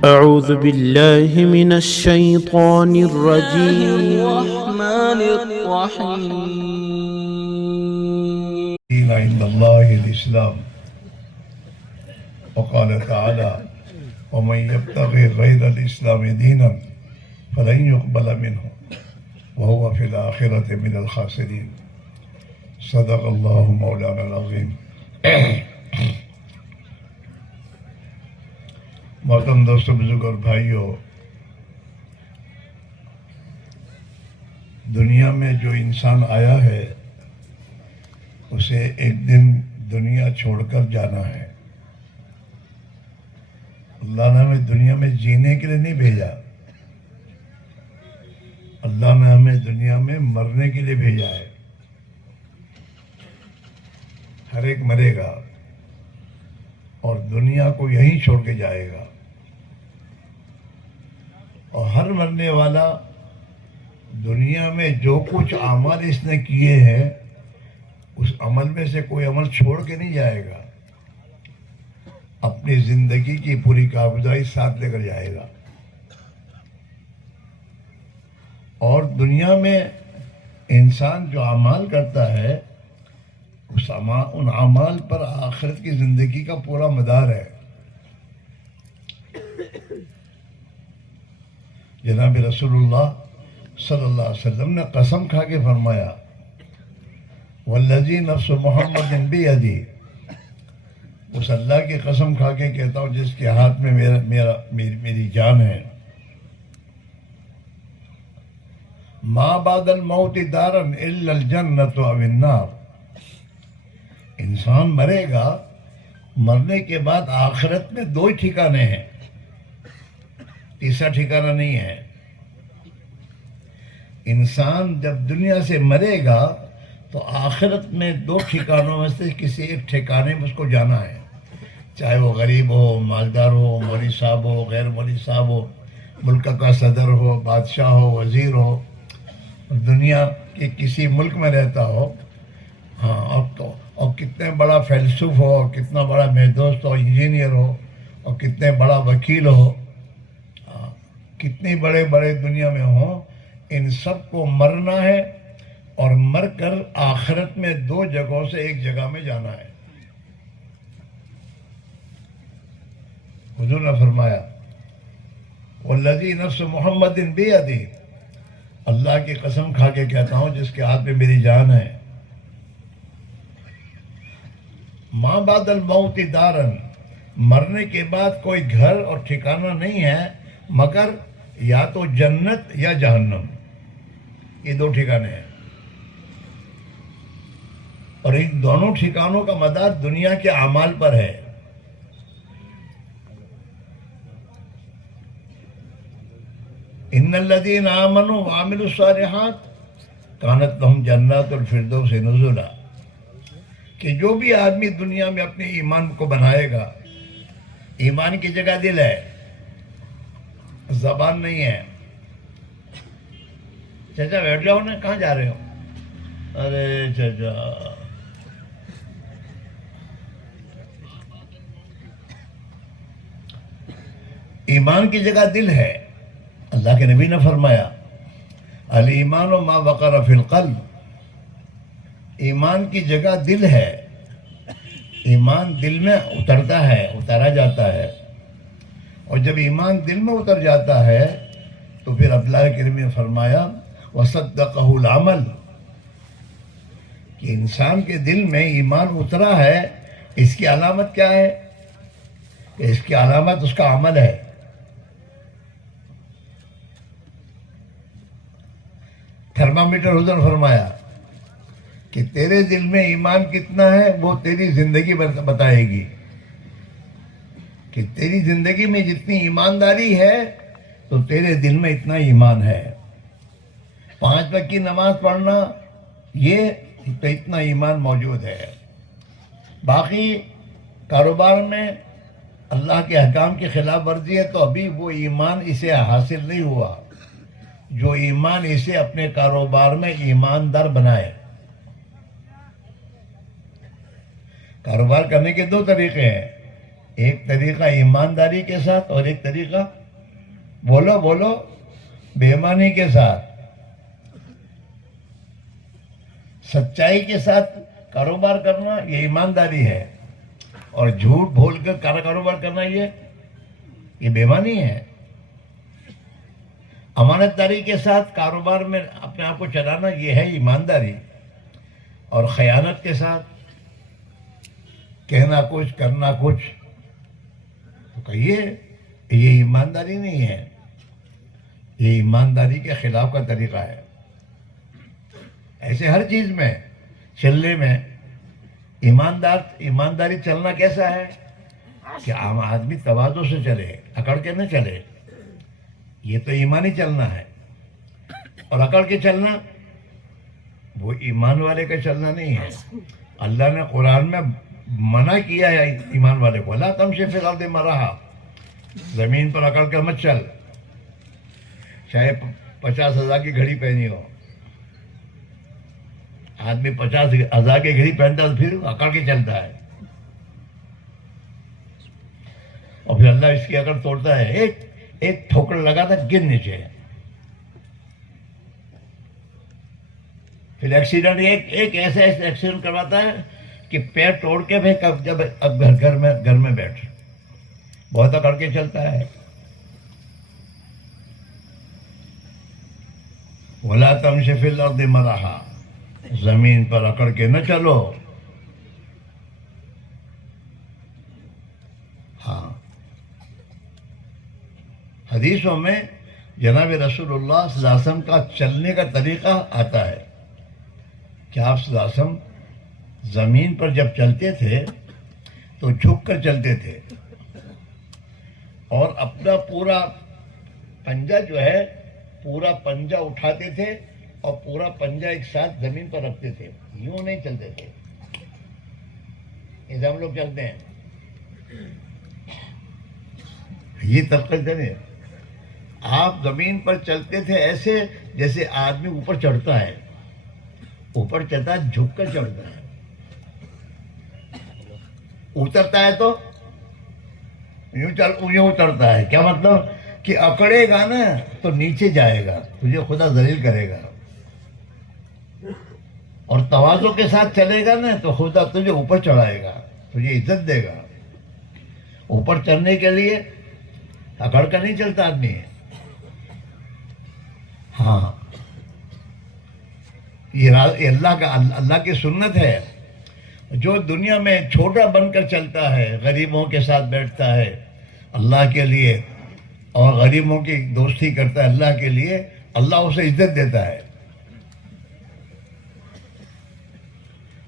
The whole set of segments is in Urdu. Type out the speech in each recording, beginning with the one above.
أعوذ بالله من الشيطان الرجيم. الرحمن الرحيم. دين عند الله الإسلام. وقال تعالى: ومن يبتغي غير الإسلام دينا فلن يقبل منه وهو في الآخرة من الخاسرين. صدق الله مولانا العظيم. محترم دوستوں، بزرگ اور بھائیوں، دنیا میں جو انسان آیا ہے اسے ایک دن دنیا چھوڑ کر جانا ہے۔ اللہ نے ہمیں دنیا میں جینے کے لیے نہیں بھیجا، اللہ نے ہمیں دنیا میں مرنے کے لیے بھیجا ہے۔ ہر ایک مرے گا اور دنیا کو یہیں چھوڑ کے جائے گا، اور ہر مرنے والا دنیا میں جو کچھ اعمال اس نے کیے ہیں اس عمل میں سے کوئی عمل چھوڑ کے نہیں جائے گا، اپنی زندگی کی پوری کارگزاری ساتھ لے کر جائے گا۔ اور دنیا میں انسان جو اعمال کرتا ہے ان اعمال پر آخرت کی زندگی کا پورا مدار ہے۔ جناب رسول اللہ صلی اللہ علیہ وسلم نے قسم کھا کے فرمایا: والذی نفس محمد بیدی، اس اللہ کی قسم کھا کے کہتا ہوں جس کے ہاتھ میں میری جان ہے، ما بعد الموت دارا الا الجنت او النار، انسان مرے گا، مرنے کے بعد آخرت میں دو ہی ٹھکانے ہیں، تیسرا ٹھکانہ نہیں ہے۔ انسان جب دنیا سے مرے گا تو آخرت میں دو ٹھکانوں میں سے کسی ایک ٹھکانے میں اس کو جانا ہے، چاہے وہ غریب ہو، مالدار ہو، مولوی صاحب ہو، غیر مولوی صاحب ہو، ملک کا صدر ہو، بادشاہ ہو، وزیر ہو، دنیا کے کسی ملک میں رہتا ہو، ہاں، اور کتنے بڑا فیلسوف ہو، کتنا بڑا مہدوست ہو، انجینئر ہو، اور کتنے بڑا وکیل ہو، کتنے بڑے بڑے دنیا میں ہوں، ان سب کو مرنا ہے، اور مر کر آخرت میں دو جگہوں سے ایک جگہ میں جانا ہے۔ حضور نے فرمایا: والذی نفس محمد بیدی، اللہ کی قسم کھا کے کہتا ہوں جس کے ہاتھ میں میری جان ہے، ما بعد الموت دارن، مرنے کے بعد کوئی گھر اور ٹھکانہ نہیں ہے مگر یا تو جنت یا جہنم، یہ دو ٹھکانے ہیں، اور ان دونوں ٹھکانوں کا مدار دنیا کے اعمال پر ہے۔ ان الذین آمنوا وعملوا الصالحات کانت لہم جنات الفردوس نزلا، کہ جو بھی آدمی دنیا میں اپنے ایمان کو بنائے گا، ایمان کی جگہ دل ہے، زبان نہیں ہے۔ چچا بیٹھ جاؤ نا، کہاں جا رہے ہو؟ ارے چچا، ایمان کی جگہ دل ہے۔ اللہ کے نبی نے فرمایا: الایمان ما وقر فی القلب، ایمان کی جگہ دل ہے، ایمان دل میں اترتا ہے، اتارا جاتا ہے، اور جب ایمان دل میں اتر جاتا ہے تو پھر اللہ کے نبی نے فرمایا: وصدقہ العمل، کہ انسان کے دل میں ایمان اترا ہے، اس کی علامت کیا ہے؟ کہ اس کی علامت اس کا عمل ہے۔ تھرمامیٹر حضور نے فرمایا کہ تیرے دل میں ایمان کتنا ہے وہ تیری زندگی بتائے گی، کہ تیری زندگی میں جتنی ایمانداری ہے تو تیرے دل میں اتنا ایمان ہے۔ 5 وقت کی نماز پڑھنا، یہ تو اتنا ایمان موجود ہے۔ باقی کاروبار میں اللہ کے احکام کی خلاف ورزی ہے تو ابھی وہ ایمان اسے حاصل نہیں ہوا جو ایمان اسے اپنے کاروبار میں ایماندار بنائے۔ کاروبار کرنے کے 2 طریقے ہیں، ایک طریقہ ایمانداری کے ساتھ اور ایک طریقہ بولو بے ایمانی کے ساتھ. سچائی کے ساتھ کاروبار کرنا یہ ایمانداری ہے، اور جھوٹ بول کر کاروبار کرنا یہ بے ایمانی ہے. امانت داری کے ساتھ کاروبار میں اپنے آپ کو چلانا یہ ہے ایمانداری، اور خیانت کے ساتھ کہنا کچھ کرنا کچھ تو کہیے یہ ایمانداری نہیں ہے، یہ ایمانداری کے خلاف کا طریقہ ہے. ایسے ہر چیز میں چلنے میں ایمانداری چلنا کیسا ہے کہ عام آدمی تواضع سے چلے، اکڑ کے نہ چلے. یہ تو ایمانی چلنا ہے، اور اکڑ کے چلنا وہ ایمان والے کا چلنا نہیں ہے. اللہ نے قرآن میں منع کیا ہے ایمان والے کو، لا تمشی فی الارض مرحا، زمین پر اکڑ کر مت چل، چاہے 50,000 کی گھڑی پہنی ہو. آدمی 50,000 کی گھڑی پہنتا ہے تو پھر اکڑ کے چلتا ہے، اور پھر اللہ اس کی اکڑ توڑتا ہے. ایک ٹھوکر لگاتا گر نیچے، پھر ایکسیڈنٹ ایک ایسا ایکسیڈنٹ کرواتا ہے کہ پیر توڑ کے بھی جب اب گھر میں بیٹھ بہت اکڑ کے چلتا ہے. وَلَا تَمْشِ فِي الْأَرْضِ مَرَحًا، زمین پر اکڑ کے نہ چلو. ہاں، حدیثوں میں جناب رسول اللہ صلی اللہ علیہ وسلم کا چلنے کا طریقہ آتا ہے کہ آپ صلی اللہ علیہ وسلم زمین پر جب چلتے تھے تو جھک کر چلتے تھے، اور اپنا پورا پنجہ جو ہے پورا پنجہ اٹھاتے تھے اور پورا پنجہ ایک ساتھ زمین پر رکھتے تھے. یوں نہیں چلتے تھے ایسے ہم لوگ چلتے ہیں. یہ طبقہ چلے، آپ زمین پر چلتے تھے ایسے جیسے آدمی اوپر چڑھتا ہے، اوپر چڑھتا ہے جھک کر چڑھتا ہے، اترتا ہے تو یوں اترتا ہے. کیا مطلب کہ اکڑے گا نا تو نیچے جائے گا، تجھے خدا ذلیل کرے گا، اور تواضع کے ساتھ چلے گا نا تو خدا تجھے اوپر چڑھائے گا، تجھے عزت دے گا. اوپر چڑھنے کے لیے اکڑ کر نہیں چلتا آدمی. ہاں، یہ اللہ کی سنت ہے. جو دنیا میں چھوٹا بن کر چلتا ہے، غریبوں کے ساتھ بیٹھتا ہے اللہ کے لیے، اور غریبوں کی دوستی کرتا ہے اللہ کے لیے، اللہ اسے عزت دیتا ہے.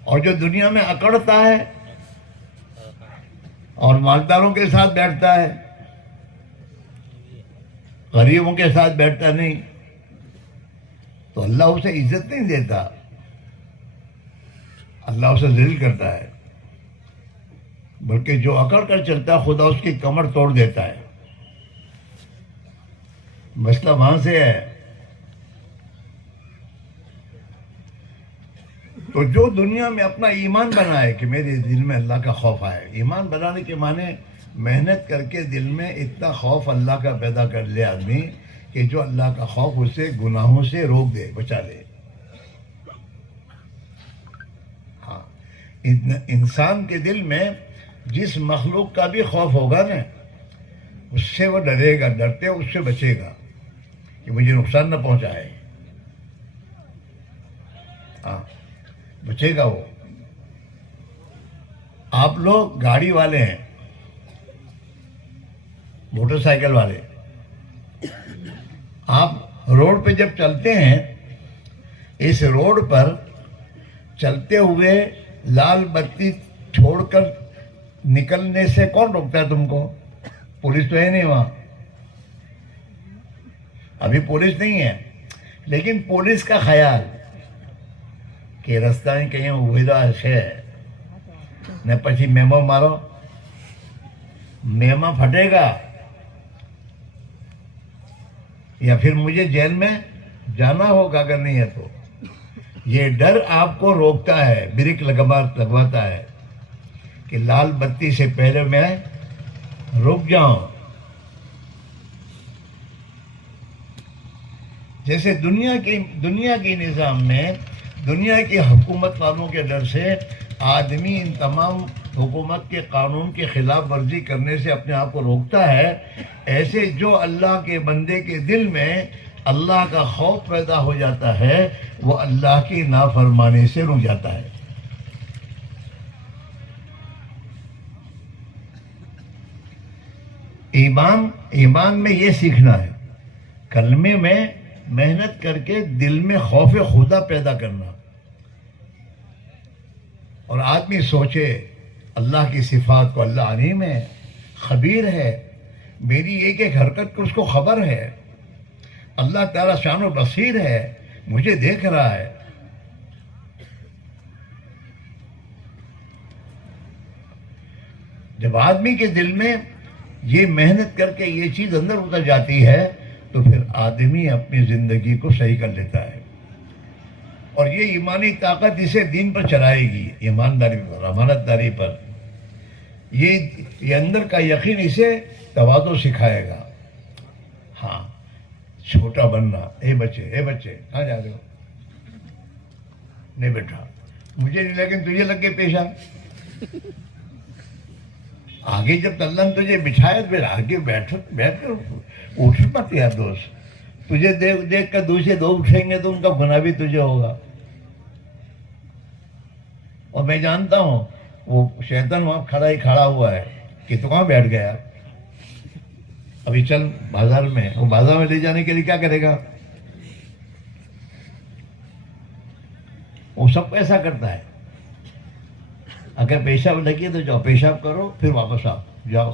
اور جو دنیا میں اکڑتا ہے اور مالداروں کے ساتھ بیٹھتا ہے، غریبوں کے ساتھ بیٹھتا نہیں، تو اللہ اسے عزت نہیں دیتا، اللہ اسے ذلیل کرتا ہے. بلکہ جو اکڑ کر چلتا ہے خدا اس کی کمر توڑ دیتا ہے. مسئلہ وہاں سے ہے. تو جو دنیا میں اپنا ایمان بنائے کہ میرے دل میں اللہ کا خوف آئے، ایمان بنانے کے معنی محنت کر کے دل میں اتنا خوف اللہ کا پیدا کر لے آدمی کہ جو اللہ کا خوف اسے گناہوں سے روک دے، بچا لے. ہاں، انسان کے دل میں جس مخلوق کا بھی خوف ہوگا نا، اس سے وہ ڈرے گا، ڈرتے اس سے بچے گا کہ مجھے نقصان نہ پہنچائے. ہاں، بچے گا وہ. آپ لوگ گاڑی والے ہیں، موٹر سائیکل والے، آپ روڈ پہ جب چلتے ہیں، اس روڈ پر چلتے ہوئے لال بتی چھوڑ کر نکلنے سے کون روکتا ہے تم کو؟ پولیس تو ہے نہیں وہاں، ابھی پولیس نہیں ہے. لیکن پولیس کا خیال کہ رستہ کہیں ہوئیرا ہے نہ، پچھی میمو مارو، میما پھٹے گا یا پھر مجھے جیل میں جانا ہوگا اگر نہیں ہے تو. یہ ڈر آپ کو روکتا ہے، بریک لگواتا ہے کہ لال بتی سے پہلے میں رک جاؤں. جیسے دنیا کی نظام میں دنیا کی حکومت والوں کے ڈر سے آدمی ان تمام حکومت کے قانون کی خلاف ورزی کرنے سے اپنے آپ کو روکتا ہے، ایسے جو اللہ کے بندے کے دل میں اللہ کا خوف پیدا ہو جاتا ہے وہ اللہ کی نافرمانی سے رک جاتا ہے. ایمان میں یہ سیکھنا ہے، کلمے میں محنت کر کے دل میں خوف خدا پیدا کرنا. اور آدمی سوچے اللہ کی صفات کو، اللہ علیم ہے، خبیر ہے، میری ایک ایک حرکت کو اس کو خبر ہے، اللہ تعالیٰ شان و بصیر ہے، مجھے دیکھ رہا ہے. جب آدمی کے دل میں یہ محنت کر کے یہ چیز اندر اتر جاتی ہے تو پھر آدمی اپنی زندگی کو صحیح کر لیتا ہے. اور یہ ایمانی طاقت اسے دین پر چلائے گی، ایمانداری پر، امانت داری پر. یہ اندر کا یقین اسے تواضع سکھائے گا. ہاں، چھوٹا بننا. اے بچے کہاں جا رہے ہو؟ نہیں بیٹھا، مجھے نہیں لیکن تجھے لگ کے پیش آ. آگے جب اللہ نے تجھے بٹھایا تو پھر آگے بیٹھ کر اٹھ مت یار دوست. تجھے دیکھ کر دوسرے دو اٹھیں گے تو ان کا گناہ بھی تجھے ہوگا. اور میں جانتا ہوں وہ شیطان وہاں کھڑا ہوا ہے کہ تو کہاں بیٹھ گیا، ابھی چل بازار میں. وہ بازار میں لے جانے کے لیے کیا کرے گا؟ وہ سب کو ایسا کرتا ہے. اگر پیشاب لگی تو جاؤ پیشاب کرو، پھر واپس آؤ، جاؤ.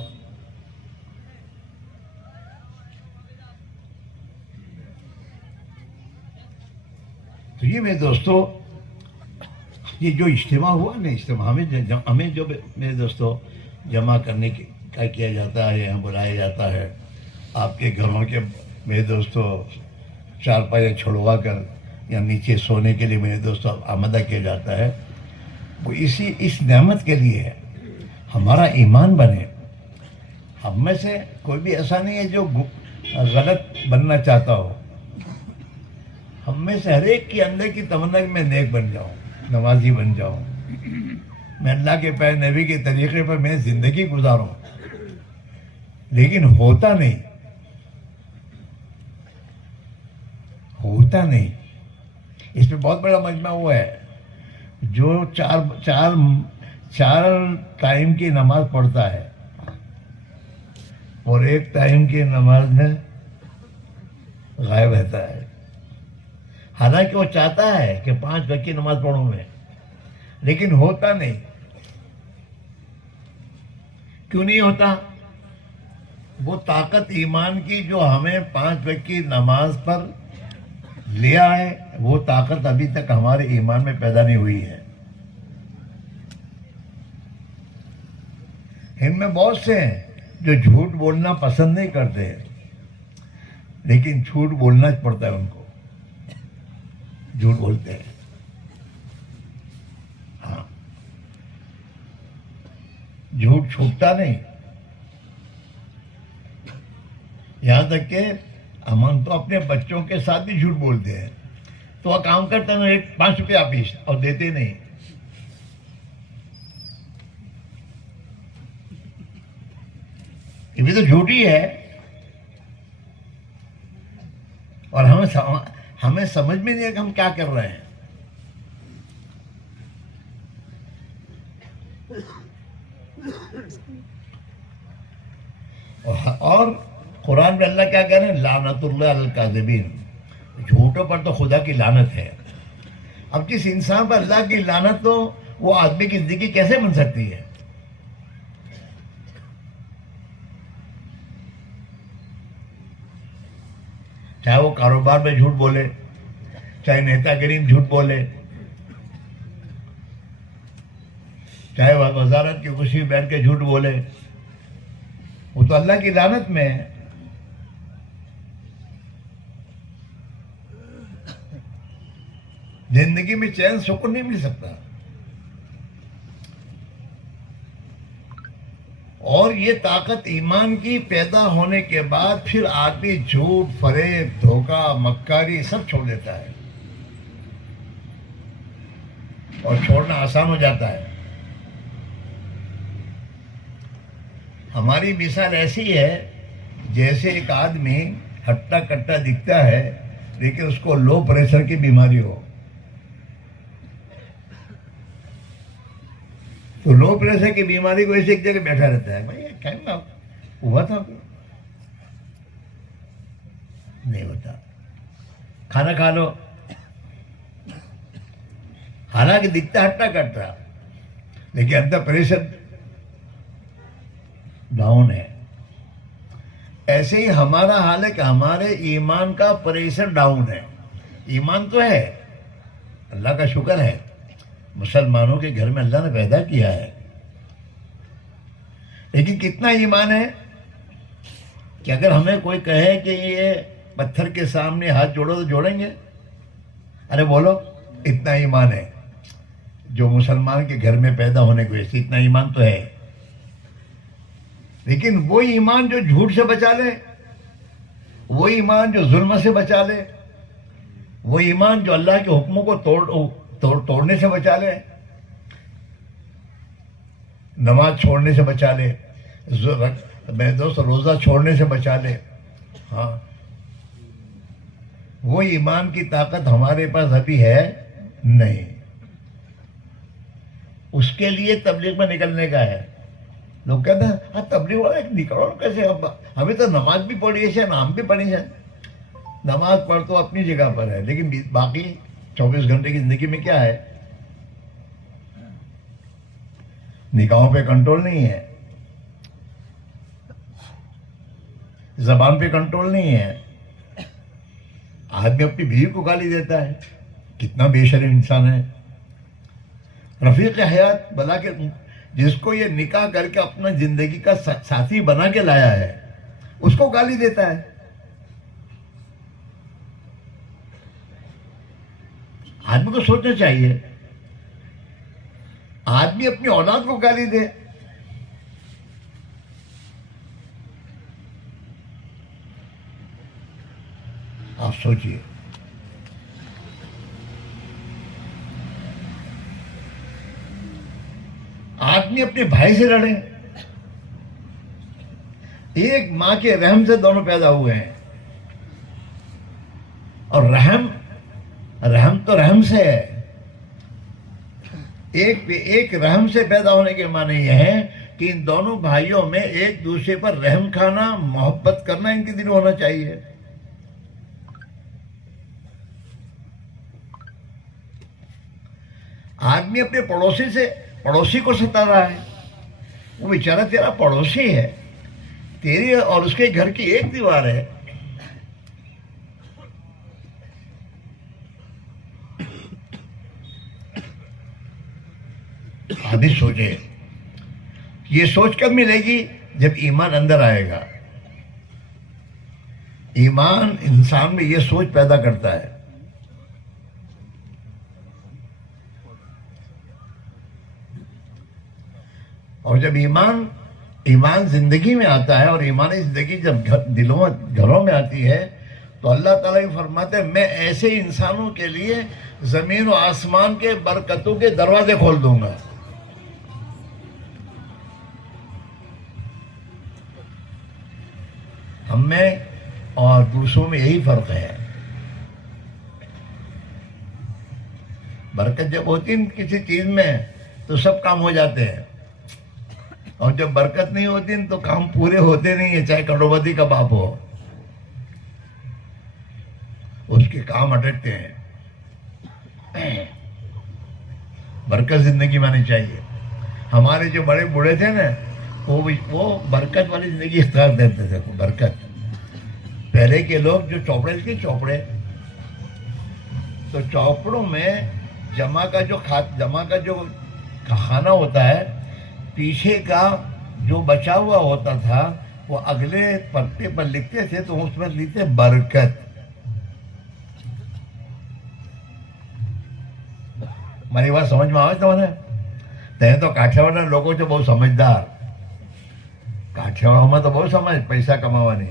تو یہ میرے دوستو، یہ جو اجتماع ہوا نا، اجتماع ہمیں جو میرے دوستو جمع کرنے کا کیا جاتا ہے، یہاں بلایا جاتا ہے. آپ کے گھروں کے میرے دوستو چارپائیاں چھڑوا کر یا نیچے سونے کے لیے میرے دوستو آمادہ کیا جاتا ہے، وہ اس نعمت کے لیے ہے ہمارا ایمان بنے. ہم میں سے کوئی بھی ایسا نہیں ہے جو غلط بننا چاہتا ہو. ہم میں سے ہر ایک کی اندر کی تمنا کہ میں نیک بن جاؤں، نمازی بن جاؤں، میں اللہ کے پیارے نبی کے طریقے پر میں زندگی گزاروں. لیکن ہوتا نہیں. اس میں بہت بڑا مجمع ہوا ہے جو چار ٹائم کی نماز پڑھتا ہے اور ایک ٹائم کی نماز میں غائب رہتا ہے. حالانکہ وہ چاہتا ہے کہ 5 وقت کی نماز پڑھوں میں، لیکن ہوتا نہیں. کیوں نہیں ہوتا؟ وہ طاقت ایمان کی جو ہمیں 5 وقت کی نماز پر لیا ہے، وہ طاقت ابھی تک ہمارے ایمان میں پیدا نہیں ہوئی ہے. ان میں بہت سے ہیں جو جھوٹ بولنا پسند نہیں کرتے، لیکن جھوٹ بولنا پڑتا ہے ان کو. جھوٹ بولتے ہیں. ہاں، جھوٹ چھوٹتا نہیں. یہاں تک کہ ہم تو اپنے بچوں کے ساتھ بھی جھوٹ بولتے ہیں. تو وہ کام کرتا ہے 5 روپے آپیس اور دیتے نہیں. یہ بھی تو جھوٹ ہی ہے. اور ہمیں سمجھ میں نہیں ہے کہ ہم کیا کر رہے ہیں. اور قرآن میں اللہ کیا کہہ رہے ہیں؟ لعنت اللہ علی الکاذبین. جھوٹوں پر تو خدا کی لعنت ہے. اب جس انسان پر اللہ کی لعنت ہو وہ آدمی کی زندگی کیسے بن سکتی ہے؟ چاہے وہ کاروبار میں جھوٹ بولے، چاہے نیتا گری میں جھوٹ بولے، چاہے وہ وزارت کی کرسی میں بیٹھ کے جھوٹ بولے، وہ تو اللہ کی لعنت میں ہے. زندگی میں چین سکون نہیں مل سکتا. اور یہ طاقت ایمان کی پیدا ہونے کے بعد پھر آدمی جھوٹ، فریب، دھوکہ، مکاری سب چھوڑ دیتا ہے، اور چھوڑنا آسان ہو جاتا ہے۔ ہماری مثال ایسی ہے جیسے ایک آدمی ہٹا کٹا دکھتا ہے لیکن اس کو لو پریشر کی بیماری ہو، تو لو پریشر کی بیماری کو ایسے ایک جگہ بیٹھا رہتا ہے، بھائی کیا ہوا تھا، نہیں ہوتا، کھانا کھا لو، حالانکہ دکھتا ہٹا کٹا لیکن اندر پریشر ڈاؤن ہے۔ ایسے ہی ہمارا حال ہے کہ ہمارے ایمان کا پریشر ڈاؤن ہے۔ ایمان تو ہے، اللہ کا شکر ہے، مسلمانوں کے گھر میں اللہ نے پیدا کیا ہے، لیکن کتنا ایمان ہے کہ اگر ہمیں کوئی کہے کہ یہ پتھر کے سامنے ہاتھ جوڑو تو جوڑیں گے؟ ارے بولو، اتنا ایمان ہے جو مسلمان کے گھر میں پیدا ہونے کو ایسے اتنا ایمان تو ہے۔ لیکن وہ ایمان جو جھوٹ سے بچا لے، وہ ایمان جو ظلم سے بچا لے، وہ ایمان جو اللہ کے حکموں کو توڑنے سے بچا لے، نماز چھوڑنے سے بچا لے، میرے دوست روزہ چھوڑنے سے بچا لے، ہاں، وہ ایمان کی طاقت ہمارے پاس ابھی ہے نہیں۔ اس کے لیے تبلیغ میں نکلنے کا ہے۔ لوگ کہتے ہیں ہاں تبلیغ والا نکلو کیسے، ہمیں تو نماز بھی پڑھی ہے، نام بھی پڑھی ہے، نماز پڑھ تو اپنی جگہ پر ہے، لیکن باقی 24 گھنٹے کی زندگی میں کیا ہے؟ نکاحوں پہ کنٹرول نہیں ہے، زبان پہ کنٹرول نہیں ہے، آدمی اپنی بیوی کو گالی دیتا ہے، کتنا بے شرم انسان ہے۔ رفیق حیات بلا کے جس کو یہ نکاح کر کے اپنا زندگی کا ساتھی بنا کے لایا ہے، اس کو گالی دیتا ہے۔ آدمی کو سوچنا چاہیے، آدمی اپنی اولاد کو گالی دے، آپ سوچئے۔ آدمی اپنے بھائی سے لڑے، ایک ماں کے رحم سے دونوں پیدا ہوئے ہیں، اور رحم تو رحم سے ہے، ایک رحم سے پیدا ہونے کے معنی یہ ہے کہ ان دونوں بھائیوں میں ایک دوسرے پر رحم کھانا، محبت کرنا ان کے دل ہونا چاہیے۔ آدمی اپنے پڑوسی کو ستا رہا ہے، وہ بیچارہ تیرا پڑوسی ہے، تیری اور اس کے گھر کی ایک دیوار ہے، آدمی سوچے۔ یہ سوچ کب ملے گی؟ جب ایمان اندر آئے گا۔ ایمان انسان میں یہ سوچ پیدا کرتا ہے۔ اور جب ایمان زندگی میں آتا ہے، اور ایمانی زندگی جب گھروں میں آتی ہے، تو اللہ تعالیٰ یہ فرماتے ہیں میں ایسے انسانوں کے لیے زمین و آسمان کے برکتوں کے دروازے کھول دوں گا۔ ہم میں اور دوسروں میں یہی فرق ہے۔ برکت جب ہوتی ہے کسی چیز میں تو سب کام ہو جاتے ہیں، اور جب برکت نہیں ہوتی تو کام پورے ہوتے نہیں ہیں، چاہے کروڑپتی کا باپ ہو، اس کے کام اٹکتے ہیں۔ برکت زندگی میں آنی چاہیے۔ ہمارے جو بڑے بوڑھے تھے نا، وہ برکت والی زندگی اختیار دیتے تھے۔ برکت، پہلے کے لوگ جو چوپڑے تو چوپڑوں میں جمع کا جو کھانا ہوتا ہے، پیچھے کا جو بچا ہوا ہوتا تھا وہ اگلے پتے پر لکھتے تھے، تو اس میں لکھتے برکت۔ ہماری بات سمجھ میں آئے تمہیں؟ تو کاٹھیاواڑ لوگوں سے بہت سمجھدار، કાઠિયાવાડમાં તો બહુ સમજ પૈસા કમાવાની.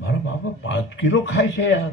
મારો બાપા 5 કિલો ખાય છે યાર.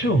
શું?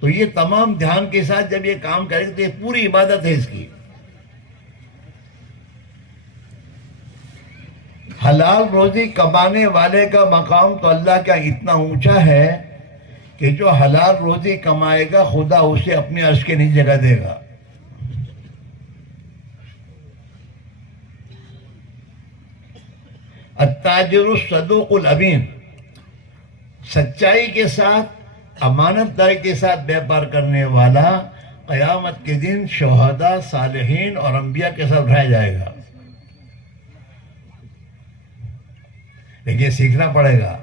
تو یہ تمام دھیان کے ساتھ جب یہ کام کرے تو یہ پوری عبادت ہے اس کی. حلال روزی کمانے والے کا مقام تو اللہ کا اتنا اونچا ہے کہ جو حلال روزی کمائے گا خدا اسے اپنے عرش کے نیچے جگہ دے گا. التاجر الصدوق الامین، سچائی کے ساتھ امانت داری کے ساتھ بیپار کرنے والا قیامت کے دن شہداء، صالحین اور انبیاء کے ساتھ اٹھایا جائے گا. لیکن یہ سیکھنا پڑے گا.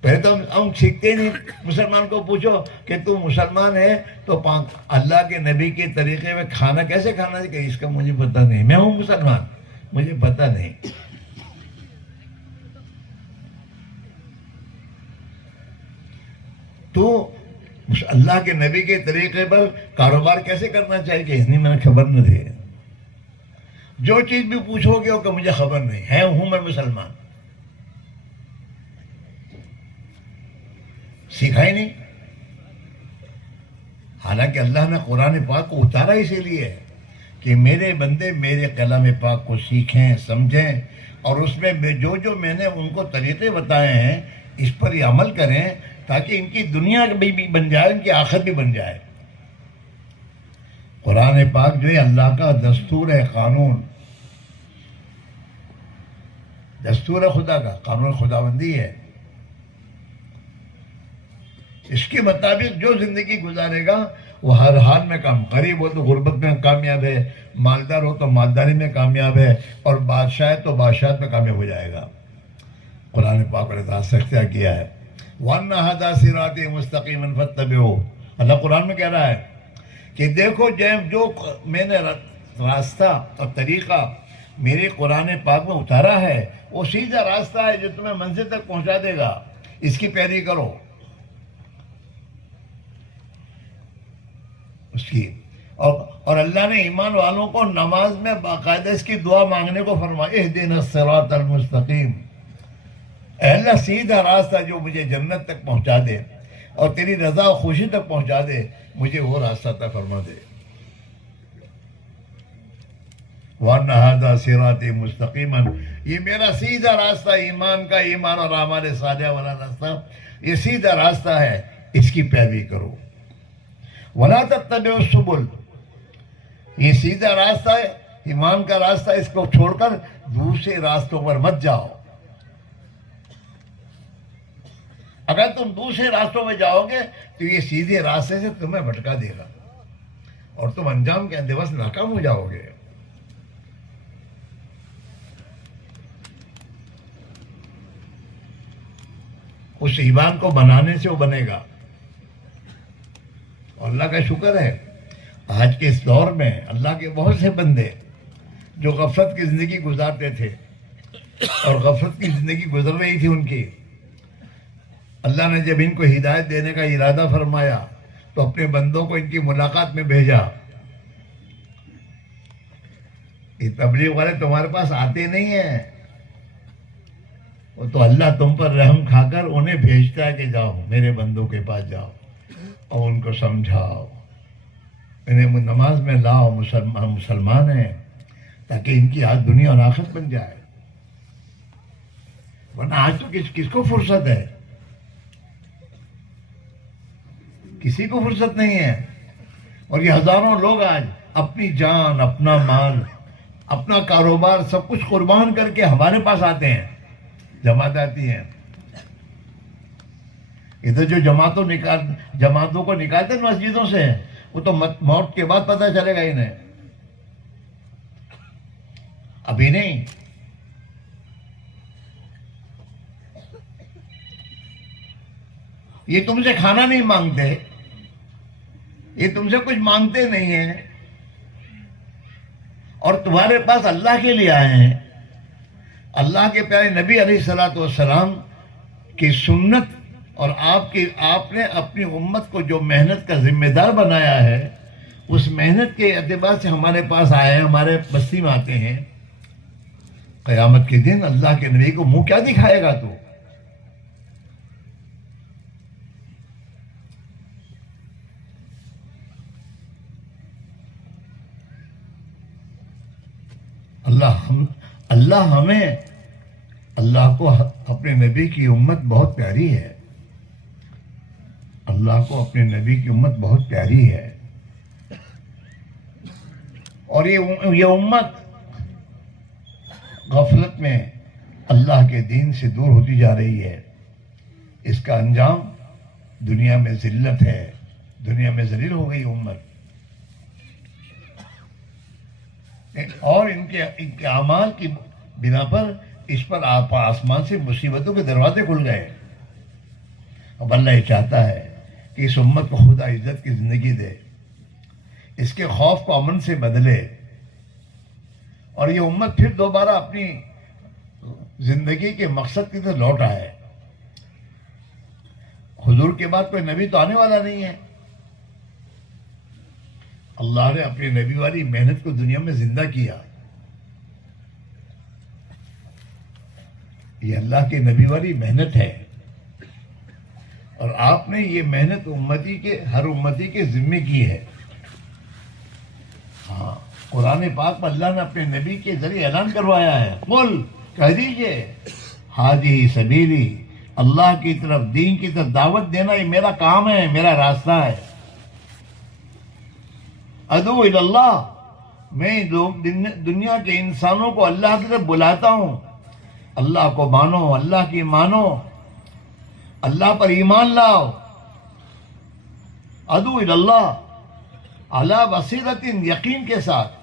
پہلے تو ہم سیکھتے نہیں. مسلمان کو پوچھو کہ تو مسلمان ہے تو اللہ کے نبی کے طریقے میں کھانا کیسے کھانا ہے، کہ اس کا مجھے پتہ نہیں، میں ہوں مسلمان، مجھے پتہ نہیں. تو اللہ کے نبی کے طریقے پر کاروبار کیسے کرنا چاہیے کہ اس نے میں خبر نہ دے. جو چیز بھی پوچھو گے کہ مجھے خبر نہیں ہے، ہوں میں مسلمان. سیکھا ہی نہیں. حالانکہ اللہ نے قرآن پاک کو اتارا اسی لیے ہے کہ میرے بندے میرے کلام پاک کو سیکھیں، سمجھیں، اور اس میں جو میں نے ان کو طریقے بتائے ہیں اس پر یہ عمل کریں تاکہ ان کی دنیا بھی بن جائے، ان کی آخرت بھی بن جائے. قرآن پاک جو ہے اللہ کا دستور ہے، قانون، دستور ہے خدا کا، قانون خداوندی ہے. اس کے مطابق جو زندگی گزارے گا وہ ہر حال میں غریب ہو تو غربت میں کامیاب ہے، مالدار ہو تو مالداری میں کامیاب ہے، اور بادشاہ ہے تو بادشاہت میں کامیاب ہو جائے گا. قرآن پاک نے اختیار کیا ہے. وَأَنَّ هَذَا صِرَاطِي مُسْتَقِيمًا فَاتَّبِعُوهُ. اللہ قرآن میں کہہ رہا ہے کہ دیکھو جو میں نے راستہ اور طریقہ میرے قرآن پاک میں اتارا ہے وہ سیدھا راستہ ہے جو تمہیں منزل تک پہنچا دے گا. اس کی پیروی کرو. اس کی اور اللہ نے ایمان والوں کو نماز میں باقاعدہ اس کی دعا مانگنے کو فرمایا، اہدنا الصراط المستقیم. اے اللہ سیدھا راستہ جو مجھے جنت تک پہنچا دے اور تیری رضا و خوشی تک پہنچا دے، مجھے وہ راستہ عطا فرما دے. وَأَنَّ هَذَا صِرَاطِي مُسْتَقِيمًا، یہ میرا سیدھا راستہ، ایمان کا، ایمان اور اعمال صالحہ والا راستہ، یہ سیدھا راستہ ہے، اس کی پیروی کرو. وَلَا تَتَّبِعُوا السُّبُلَ، یہ سیدھا راستہ ہے، ایمان کا راستہ، اس کو چھوڑ کر دوسرے راستوں پر مت جاؤ. اگر تم دوسرے راستوں میں جاؤ گے تو یہ سیدھے راستے سے تمہیں بھٹکا دے گا اور تم انجام کے اندے بس ناکام ہو جاؤ گے. اس ایمان کو بنانے سے وہ بنے گا. اور اللہ کا شکر ہے آج کے اس دور میں اللہ کے بہت سے بندے جو غفلت کی زندگی گزارتے تھے اور غفلت کی زندگی گزر رہی تھی ان کی، اللہ نے جب ان کو ہدایت دینے کا ارادہ فرمایا تو اپنے بندوں کو ان کی ملاقات میں بھیجا. یہ تبلیغ والے تمہارے پاس آتے نہیں ہیں، وہ تو اللہ تم پر رحم کھا کر انہیں بھیجتا ہے کہ جاؤ میرے بندوں کے پاس جاؤ اور ان کو سمجھاؤ، انہیں نماز میں لاؤ، مسلمان ہیں، تاکہ ان کی آج دنیا اور آخرت بن جائے. ورنہ آج تو کس کو فرصت ہے؟ کسی کو فرصت نہیں ہے. اور یہ ہزاروں لوگ آج اپنی جان، اپنا مال، اپنا کاروبار سب کچھ قربان کر کے ہمارے پاس آتے ہیں، جماعت آتی ہیں. ادھر جو جماعتوں کو نکالتے ہیں مسجدوں سے، وہ تو موت کے بعد پتہ چلے گا انہیں، ابھی نہیں. یہ تم سے کھانا نہیں مانگتے، یہ تم سے کچھ مانگتے نہیں ہیں، اور تمہارے پاس اللہ کے لیے آئے ہیں. اللہ کے پیارے نبی علیہ الصلوۃ والسلام کی سنت اور آپ نے اپنی امت کو جو محنت کا ذمہ دار بنایا ہے، اس محنت کے اعتبار سے ہمارے پاس آئے ہیں، ہمارے بستی میں آتے ہیں. قیامت کے دن اللہ کے نبی کو منہ کیا دکھائے گا تو؟ اللہ ہمیں، اللہ کو اپنے نبی کی امت بہت پیاری ہے، اللہ کو اپنے نبی کی امت بہت پیاری ہے، اور یہ امت غفلت میں اللہ کے دین سے دور ہوتی جا رہی ہے۔ اس کا انجام دنیا میں ذلت ہے، دنیا میں ذلیل ہو گئی امت، اور ان کے اعمال کی بنا پر اس پر آسمان سے مصیبتوں کے دروازے کھل گئے۔ اب اللہ یہ چاہتا ہے کہ اس امت کو خدا عزت کی زندگی دے، اس کے خوف کو امن سے بدلے، اور یہ امت پھر دوبارہ اپنی زندگی کے مقصد کی طرف لوٹ آئے۔ حضور کے بعد کوئی نبی تو آنے والا نہیں ہے۔ اللہ نے اپنی نبی والی محنت کو دنیا میں زندہ کیا۔ یہ اللہ کے نبی والی محنت ہے، اور آپ نے یہ محنت ہر امتی کے ذمے کی ہے۔ ہاں، قرآن پاک میں اللہ نے اپنے نبی کے ذریعے اعلان کروایا ہے، قل، کہہ دیجئے، ہادی سبیلی، اللہ کی طرف، دین کی طرف دعوت دینا یہ میرا کام ہے، میرا راستہ ہے۔ ادعو الی اللہ، میں دنیا کے انسانوں کو اللہ کی طرف بلاتا ہوں، اللہ کو مانو، اللہ کی مانو، اللہ پر ایمان لاؤ۔ ادعو الی اللہ علی بصیرۃ، یقین کے ساتھ۔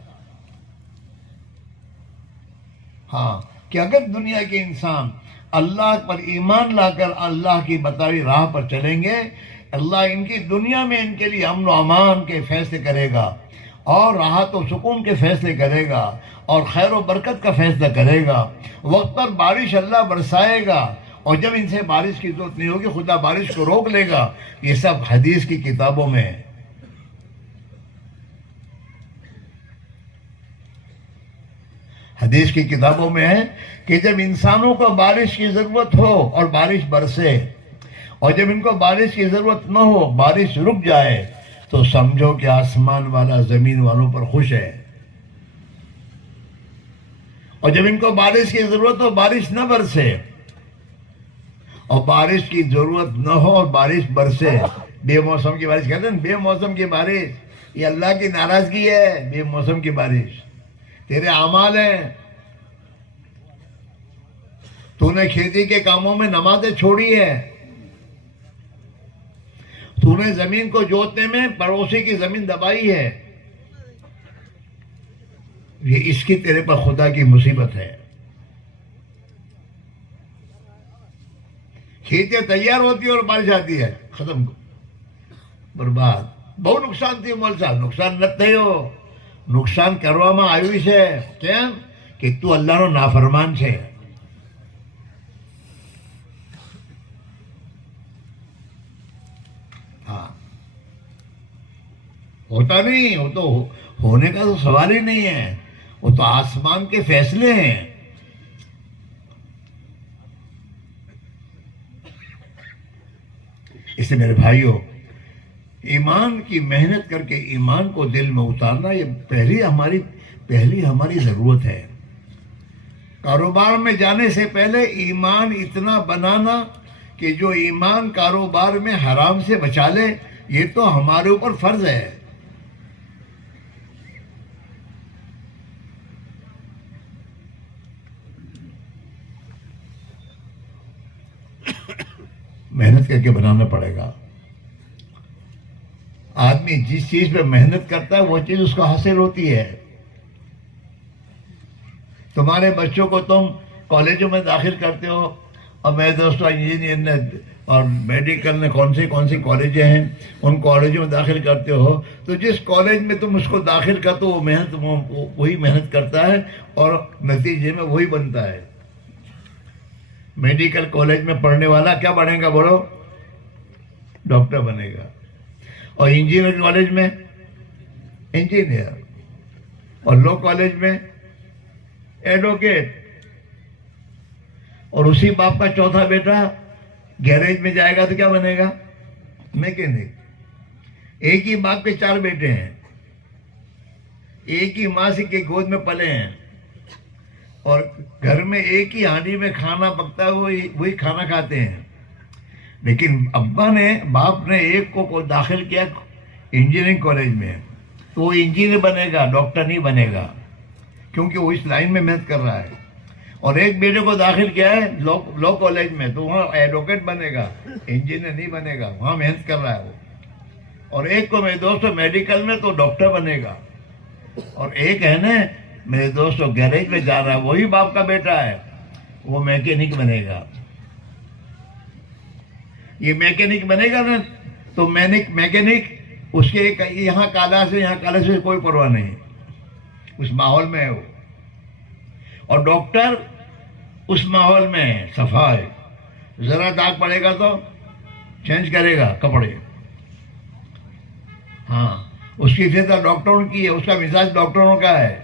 ہاں، کہ اگر دنیا کے انسان اللہ پر ایمان لا کر اللہ کی بتائی راہ پر چلیں گے، اللہ ان کی دنیا میں ان کے لیے امن و امان کے فیصلے کرے گا، اور راحت و سکون کے فیصلے کرے گا، اور خیر و برکت کا فیصلہ کرے گا۔ وقت پر بارش اللہ برسائے گا، اور جب ان سے بارش کی ضرورت نہیں ہوگی خدا بارش کو روک لے گا۔ یہ سب حدیث کی کتابوں میں ہے۔ حدیث کی کتابوں میں ہے کہ جب انسانوں کو بارش کی ضرورت ہو اور بارش برسے، اور جب ان کو بارش کی ضرورت نہ ہو، بارش رک جائے، تو سمجھو کہ آسمان والا زمین والوں پر خوش ہے۔ اور جب ان کو بارش کی ضرورت ہو، بارش نہ برسے، اور بارش کی ضرورت نہ ہو اور بارش برسے، بے موسم کی بارش کہتے ہیں، بے موسم کی بارش، یہ اللہ کی ناراضگی ہے۔ بے موسم کی بارش تیرے اعمال ہیں، تو نے کھیتی کے کاموں میں نمازیں چھوڑی ہے، تو نے زمین کو جوتنے میں پڑوسی کی زمین دبائی ہے، یہ اس کی تیرے پر خدا کی مصیبت ہے۔ کھیتیں تیار ہوتی ہے اور بارش آتی ہے، ختم، برباد۔ بہت نقصان تھی مول صاحب، نقصان نہ تھو، نقصان કરવામાં આવ્યું છે કેમ કે તું અલ્લાહનો નાફરમાન છે۔ ہاں، ہوتا نہیں، وہ تو ہونے کا تو سوال ہی نہیں ہے، وہ تو آسمان کے فیصلے ہیں۔ اس لیے میرے بھائیوں، ایمان کی محنت کر کے ایمان کو دل میں اتارنا یہ پہلی ہماری ضرورت ہے۔ کاروبار میں جانے سے پہلے ایمان اتنا بنانا کہ جو ایمان کاروبار میں حرام سے بچا لے، یہ تو ہمارے اوپر فرض ہے۔ محنت کر کے بنانا پڑے گا۔ آدمی جس چیز پہ محنت کرتا ہے وہ چیز اس کو حاصل ہوتی ہے۔ تمہارے بچوں کو تم کالجوں میں داخل کرتے ہو، اور میرے دوستوں انجینئر نے اور میڈیکل نے کون سی کالجیں ہیں، ان کالجوں میں داخل کرتے ہو، تو جس کالج میں تم اس کو داخل کرتے ہو وہی محنت کرتا ہے، اور نتیجے میں وہی بنتا ہے۔ میڈیکل کالج میں پڑھنے والا کیا بنے گا بولو؟ ڈاکٹر بنے گا، اور انجینئر کالج میں انجینئر، اور لا کالج میں ایڈوکیٹ، اور اسی باپ کا چوتھا بیٹا گیریج میں جائے گا تو کیا بنے گا؟ میکینک۔ ایک ہی باپ کے 4 بیٹے ہیں، ایک ہی ماں سے کے گود میں پلے ہیں، اور گھر میں ایک ہی ہانڈی میں کھانا پکتا ہے وہی کھانا کھاتے ہیں. لیکن باپ نے ایک کو داخل کیا انجینئرنگ کالج میں، تو وہ انجینئر بنے گا، ڈاکٹر نہیں بنے گا، کیونکہ وہ اس لائن میں محنت کر رہا ہے. اور ایک بیٹے کو داخل کیا ہے لا کالج میں، تو وہاں ایڈوکیٹ بنے گا، انجینئر نہیں بنے گا، وہاں محنت کر رہا ہے وہ. اور ایک کو میرے دوست میڈیکل میں، تو ڈاکٹر بنے گا. اور ایک ہے نا میرے دوست گیریج میں جا رہا ہے، وہی باپ کا بیٹا ہے، وہ میکینک بنے گا. یہ میکینک بنے گا نا، تو میکینک اس کے یہاں کالا سے کوئی پرواہ نہیں، اس ماحول میں ہے وہ. اور ڈاکٹر اس ماحول میں ہے، صفائی، ذرا داغ پڑے گا تو چینج کرے گا کپڑے. ہاں، اس کی فطرت ڈاکٹروں کی ہے، اس کا مزاج ڈاکٹروں کا ہے.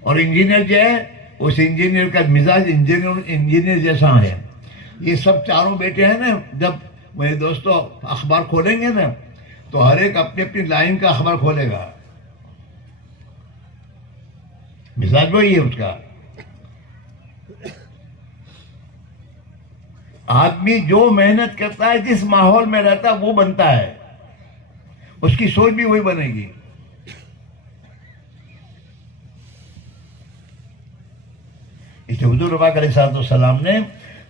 اور انجینئر جو ہے، اس انجینئر کا مزاج انجینئر جیسا ہے. یہ سب چاروں بیٹے ہیں نا، جب میرے دوستوں اخبار کھولیں گے نا، تو ہر ایک اپنی اپنی لائن کا اخبار کھولے گا. مزاج وہی ہے اس کا. آدمی جو محنت کرتا ہے، جس ماحول میں رہتا ہے، وہ بنتا ہے، اس کی سوچ بھی وہی بنے گی. اس لیے حضور پاک علیہ السلام نے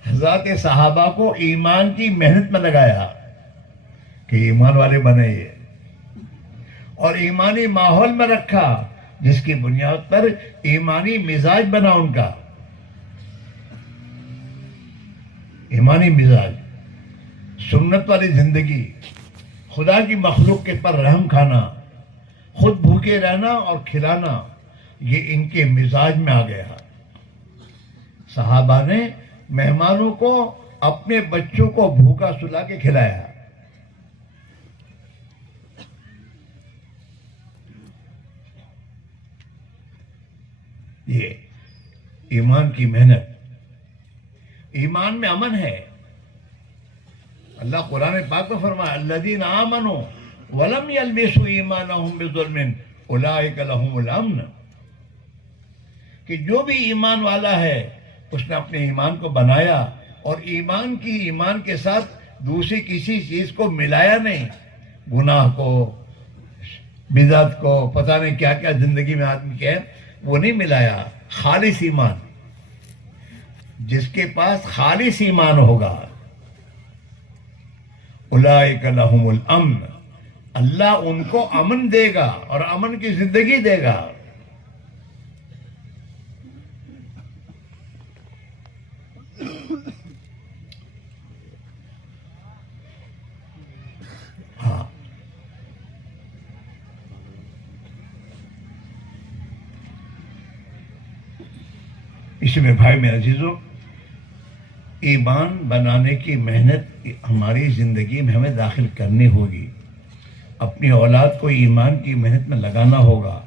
حضرات صحابہ کو ایمان کی محنت میں لگایا کہ ایمان والے بنے یہ، اور ایمانی ماحول میں رکھا، جس کی بنیاد پر ایمانی مزاج بنا ان کا. ایمانی مزاج، سنت والی زندگی، خدا کی مخلوق کے پر رحم کھانا، خود بھوکے رہنا اور کھلانا، یہ ان کے مزاج میں آ گیا. صحابہ نے مہمانوں کو اپنے بچوں کو بھوکا سلا کے کھلایا. یہ ایمان کی محنت. ایمان میں امن ہے. اللہ قرآن پاک میں فرمایا الذین آمنوا ولم یلبسوا ایمانہم بظلم اولئک لہم الامن، کہ جو بھی ایمان والا ہے اس نے اپنے ایمان کو بنایا اور ایمان کے ساتھ دوسری کسی چیز کو ملایا نہیں، گناہ کو، بدعت کو، پتہ نہیں کیا کیا زندگی میں آدمی کے ہے، وہ نہیں ملایا. خالص ایمان. جس کے پاس خالص ایمان ہوگا، اولئک لہم الامن، اللہ ان کو امن دے گا اور امن کی زندگی دے گا. ہاں، اس میں بھائی میرے عزیزو، ایمان بنانے کی محنت ہماری زندگی میں ہمیں داخل کرنی ہوگی. اپنی اولاد کو ایمان کی محنت میں لگانا ہوگا،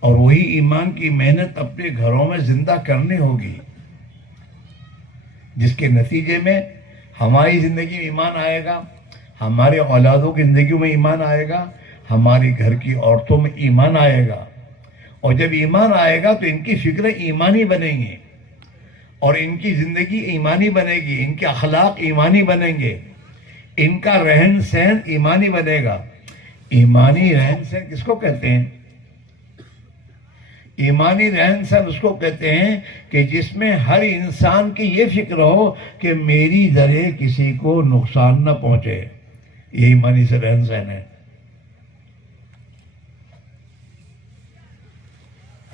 اور وہی ایمان کی محنت اپنے گھروں میں زندہ کرنی ہوگی، جس کے نتیجے میں ہماری زندگی میں ایمان آئے گا، ہمارے اولادوں کی زندگیوں میں ایمان آئے گا، ہماری گھر کی عورتوں میں ایمان آئے گا. اور جب ایمان آئے گا تو ان کی فکریں ایمانی بنیں گی، اور ان کی زندگی ایمانی بنے گی، ان کے اخلاق ایمانی بنیں گے، ان کا رہن سہن ایمانی بنے گا. ایمانی رہن سہن کس کو کہتے ہیں؟ ایمانی رہن سہن اس کو کہتے ہیں کہ جس میں ہر انسان کی یہ فکر ہو کہ میری ذریعے کسی کو نقصان نہ پہنچے. یہ ایمانی سے رہن سہن ہے.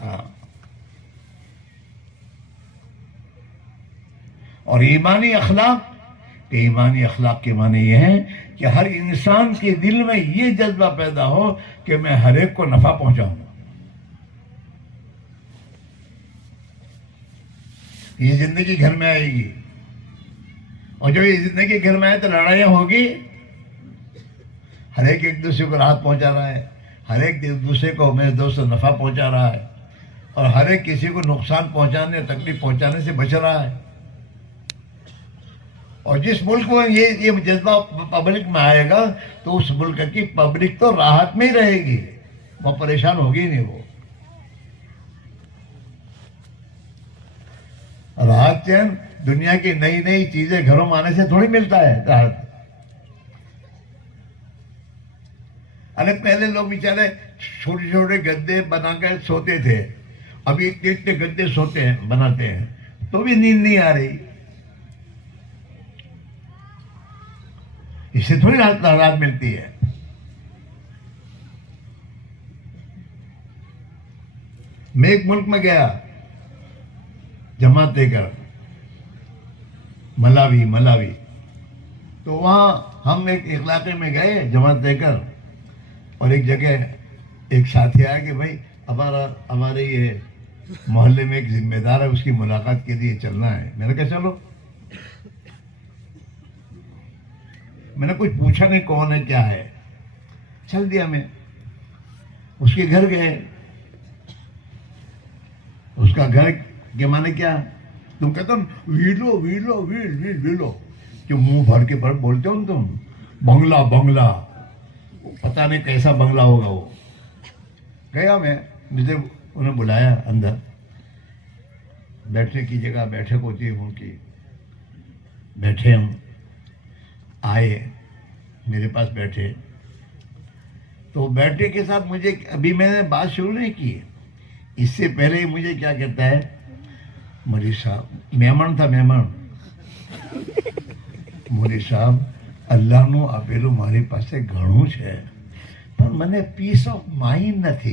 ہاں، اور ایمانی اخلاق، کہ ایمانی اخلاق کے معنی یہ ہے کہ ہر انسان کے دل میں یہ جذبہ پیدا ہو کہ میں ہر ایک کو نفع پہنچاؤں. یہ زندگی گھر میں آئے گی، اور جب یہ زندگی گھر میں آئے تو لڑائیاں ہوگی. ہر ایک دوسرے کو راحت پہنچا رہا ہے، ہر ایک دوسرے کو میرے دوست نفع پہنچا رہا ہے، اور ہر ایک کسی کو نقصان پہنچانے، تکلیف پہنچانے سے بچ رہا ہے. اور جس ملک میں یہ جذبہ پبلک میں آئے گا تو اس ملک کی پبلک تو راحت میں ہی رہے گی، وہ پریشان ہوگی نہیں. وہ راحت چین دنیا کی نئی نئی چیزیں گھروں میں آنے سے تھوڑی ملتا ہے راحت. ارے پہلے لوگ بیچارے چھوٹے چھوٹے گدے بنا کر سوتے تھے, ابھی اتنے اتنے گدے سوتے ہیں بناتے ہیں تو بھی نیند نہیں آ رہی. اس سے تھوڑی راحت ملتی ہے. میں ایک ملک میں گیا جماعت دے کر, ملاوی, تو وہاں ہم ایک علاقے میں گئے جماعت دے کر, اور ایک جگہ ایک ساتھی آیا کہ بھائی ہمارے یہ محلے میں ایک ذمہ دار ہے, اس کی ملاقات کے لیے چلنا ہے. میں نے کہا چلو. میں نے کچھ پوچھا نہیں کون ہے کیا ہے, چل دیا. میں اس کے گھر گئے. اس کا گھر کے معنی کیا, تم کہتے ہو ویلو جو منہ بھر کے بولتے ہو تم, بنگلہ, پتہ نہیں کیسا بنگلہ ہوگا وہ. گیا میں, مجھے انہیں بلایا اندر, بیٹھنے کی جگہ بیٹھک ہوتی ہے ان کی, بیٹھے ہم, آئے میرے پاس بیٹھے. تو بیٹھنے کے ساتھ مجھے, ابھی میں نے بات شروع نہیں کی, اس سے پہلے ہی مجھے کیا کہتا ہے, مولوی صاحب, مہمان تھا مہمان, مولوی صاحب اللہ નું આપેલું મારી પાસે ઘણું છે પણ મને પીસ ઓફ માઇન્ડ નથી.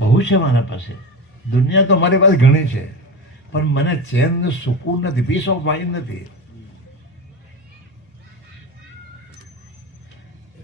બહુ છે મારા પાસે, દુનિયા તો મારી પાસે ઘણી છે પણ મને ચેન સુકૂન નથી, પીસ ઓફ માઇન્ડ નથી.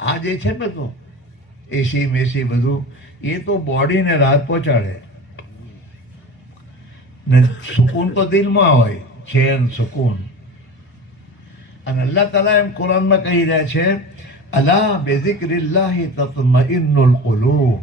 આ જે છે બધું એસી મેસી બધું એ તો બોડીને રાહત પહોંચાડે ને સુકૂન તો દિલમાં હોય, ચેન સુકૂન. અને અલ્લાહ તાલા એમ કુરાનમાં કહી રહ્યા છે, અલા બેઝિક્રિલ્લાહી તત્મઇન્નુલ કુલૂબ.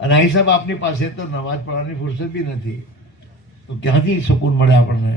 અને અહીં સાહેબ આપની પાસે તો નમાજ પઢવાની ફુરસત બી નથી, તો ક્યાંથી સુકૂન મળે આપણને.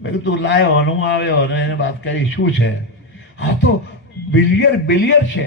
મેં કીધું તું લાયો અને હું આવ્યો અને એને વાત કરી, શું છે? હા તો બિલિયર છે,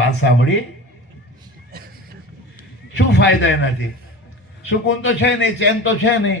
વાત સાંભળી, શું ફાયદા એનાથી? સુકૂન તો છે નહીં, ચેન તો છે નહીં.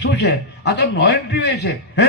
શું છે? આ તો નો એન્ટ્રી વે છે. હે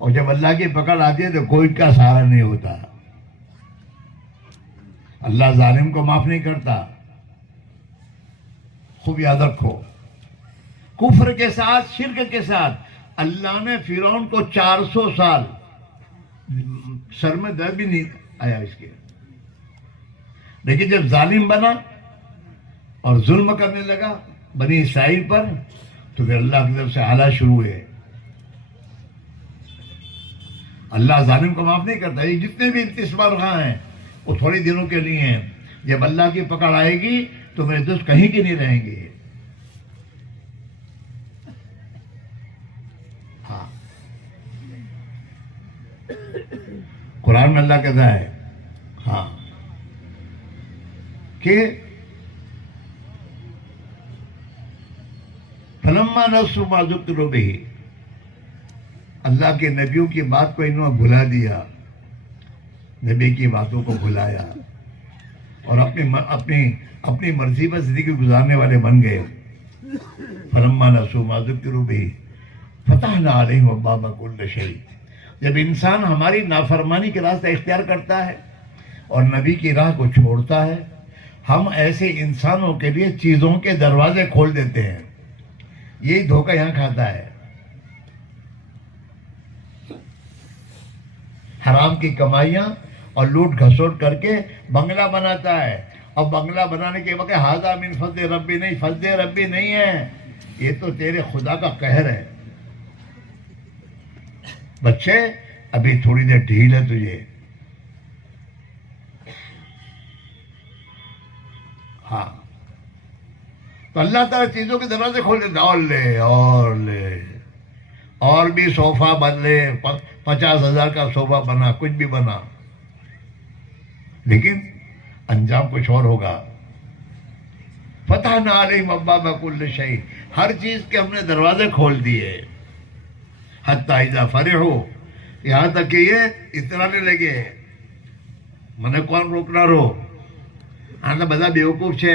اور جب اللہ کی پکڑ آتی ہے تو کوئی کا سہارا نہیں ہوتا. اللہ ظالم کو معاف نہیں کرتا. خوب یاد رکھو, کفر کے ساتھ, شرک کے ساتھ اللہ نے فرعون کو 400 سال سر میں درد بھی نہیں آیا اس کے, لیکن جب ظالم بنا اور ظلم کرنے لگا بنی اسرائیل پر, تو پھر اللہ کی طرف سے حالات شروع ہوئے. اللہ ظالم کو معاف نہیں کرتا. یہ جتنے بھی انتساب رہا ہیں وہ تھوڑے دنوں کے لیے ہیں. جب اللہ کی پکڑ آئے گی تو میرے دوست کہیں کی نہیں رہیں گے. ہاں, قرآن میں اللہ کہتا ہے ہاں کہ فلما نسوا ما ذکروا بہ, اللہ کے نبیوں کی بات کو انہوں نے بھلا دیا, نبی کی باتوں کو بھلایا اور اپنی مرضی پر زندگی گزارنے والے بن گئے. فلما نسوا ما ذکروا بہ فتحنا علیہم ابواب کل شیء. جب انسان ہماری نافرمانی کے راستہ اختیار کرتا ہے اور نبی کی راہ کو چھوڑتا ہے, ہم ایسے انسانوں کے لیے چیزوں کے دروازے کھول دیتے ہیں. یہی دھوکہ یہاں کھاتا ہے. حرام کی کمائیاں اور لوٹ گھسوٹ کر کے بنگلہ بناتا ہے, اور بنگلہ بنانے کے وقت ہذا من فضل ربی, نہیں, فضل ربی نہیں ہے, یہ تو تیرے خدا کا قہر ہے. بچے ابھی تھوڑی دیر ڈھیل ہے تجھے. ہاں, تو اللہ تعالیٰ چیزوں کے دروازے کھول دیتا, اور لے اور لے, اور بھی صوفہ بدلے, 50,000 کا صوفہ بنا, کچھ بھی بنا, لیکن انجام کچھ اور ہوگا. فتحنا علیہم ابواب کل شیء, ہر چیز کے ہم نے دروازے کھول دیے. حتی اذا فرحوا, یہاں تک کہ یہ اترانے لگے. મને કોણ રોકનારો? આ તો બધા બેવકૂફ છે.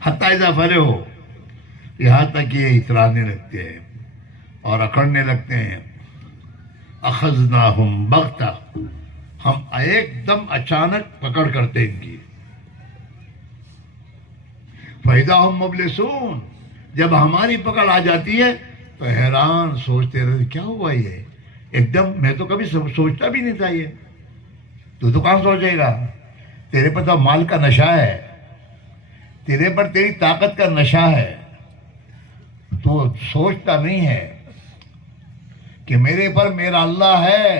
حتی اذا فرحوا, یہاں تک یہ اترانے لگتے ہیں اور اکڑنے لگتے ہیں. اخذناہم بغتہ, ہم ایک دم اچانک پکڑ کرتے ان کی. فَإِذَا هُمْ مُبْلِسُونَ, جب ہماری پکڑ آ جاتی ہے تو حیران سوچتے رہتے کیا ہوا یہ, ایک دم میں تو کبھی سوچتا بھی نہیں تھا یہ. تو کہاں سوچے گا, تیرے پر تو مال کا نشہ ہے, تیرے پر تیری طاقت کا نشہ ہے, تو سوچتا نہیں ہے کہ میرے پر میرا اللہ ہے.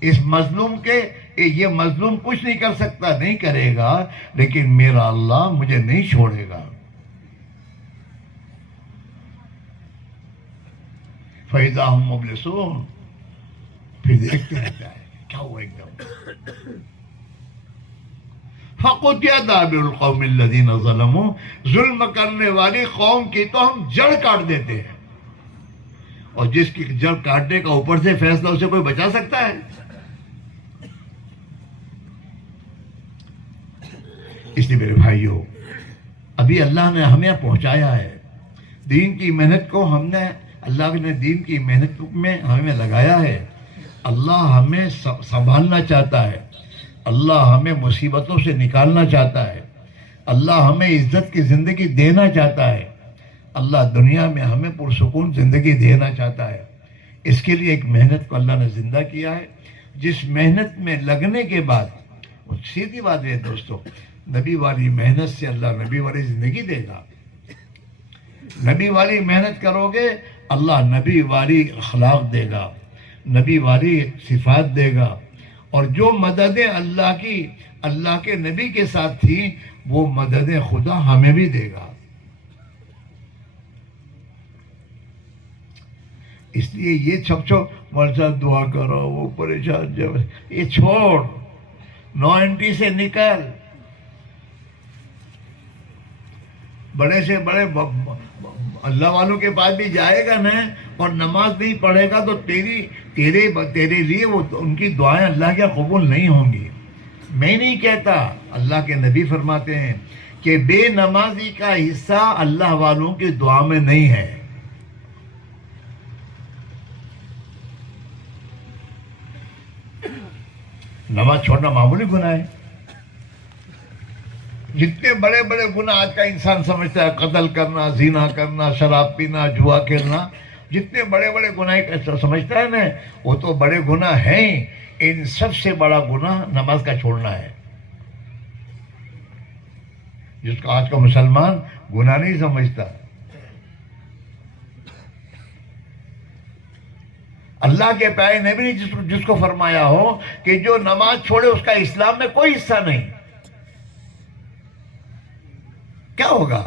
اس مظلوم کے, یہ مظلوم کچھ نہیں کر سکتا, نہیں کرے گا, لیکن میرا اللہ مجھے نہیں چھوڑے گا. فَإِذَا هُمْ مُبْلِسُونَ, پھر دیکھتے رہتا ہے کیا ہوا ایک دم. فَقُطِعَ دَابِرُ الْقَوْمِ الَّذِينَ ظَلَمُوا, ظلم کرنے والی قوم کی تو ہم جڑ کاٹ دیتے ہیں, اور جس کی جڑ کاٹنے کا اوپر سے فیصلہ اسے کوئی بچا سکتا ہے؟ اس لیے میرے بھائیوں, ابھی اللہ نے ہمیں پہنچایا ہے, دین کی محنت کو ہم نے, اللہ نے دین کی محنت میں ہمیں لگایا ہے. اللہ ہمیں سنبھالنا چاہتا ہے, اللہ ہمیں مصیبتوں سے نکالنا چاہتا ہے, اللہ ہمیں عزت کی زندگی دینا چاہتا ہے, اللہ دنیا میں ہمیں پرسکون زندگی دینا چاہتا ہے. اس کے لیے ایک محنت کو اللہ نے زندہ کیا ہے, جس محنت میں لگنے کے بعد, سیدھی بات ہے دوستو, نبی والی محنت سے اللہ نبی والی زندگی دے گا. نبی والی محنت کرو گے, اللہ نبی والی اخلاق دے گا, نبی والی صفات دے گا, اور جو مددیں اللہ کی, اللہ کے نبی کے ساتھ تھیں, وہ مددیں خدا ہمیں بھی دے گا. اس لیے یہ مول صاحب دعا کرو, وہ پریشان, یہ چھوڑ, 90 سے نکل. بڑے سے بڑے اللہ والوں کے پاس بھی جائے گا نا, اور نماز نہیں پڑھے گا تو تیرے لیے وہ ان کی دعائیں اللہ کے قبول نہیں ہوں گی. میں نہیں کہتا, اللہ کے نبی فرماتے ہیں کہ بے نمازی کا حصہ اللہ والوں کی دعا میں نہیں ہے. نماز چھوڑنا معمولی گناہ ہے. جتنے بڑے بڑے گناہ آج کا انسان سمجھتا ہے، قتل کرنا، زنا کرنا، شراب پینا، جوا کھیلنا، جتنے بڑے بڑے گناہ سمجھتا ہے نا، وہ تو بڑے گناہ ہیں. ان سب سے بڑا گناہ نماز کا چھوڑنا ہے، جس کو آج کا مسلمان گناہ نہیں سمجھتا. اللہ کے پیارے نبی نے جس کو فرمایا ہو کہ جو نماز چھوڑے اس کا اسلام میں کوئی حصہ نہیں، کیا ہوگا؟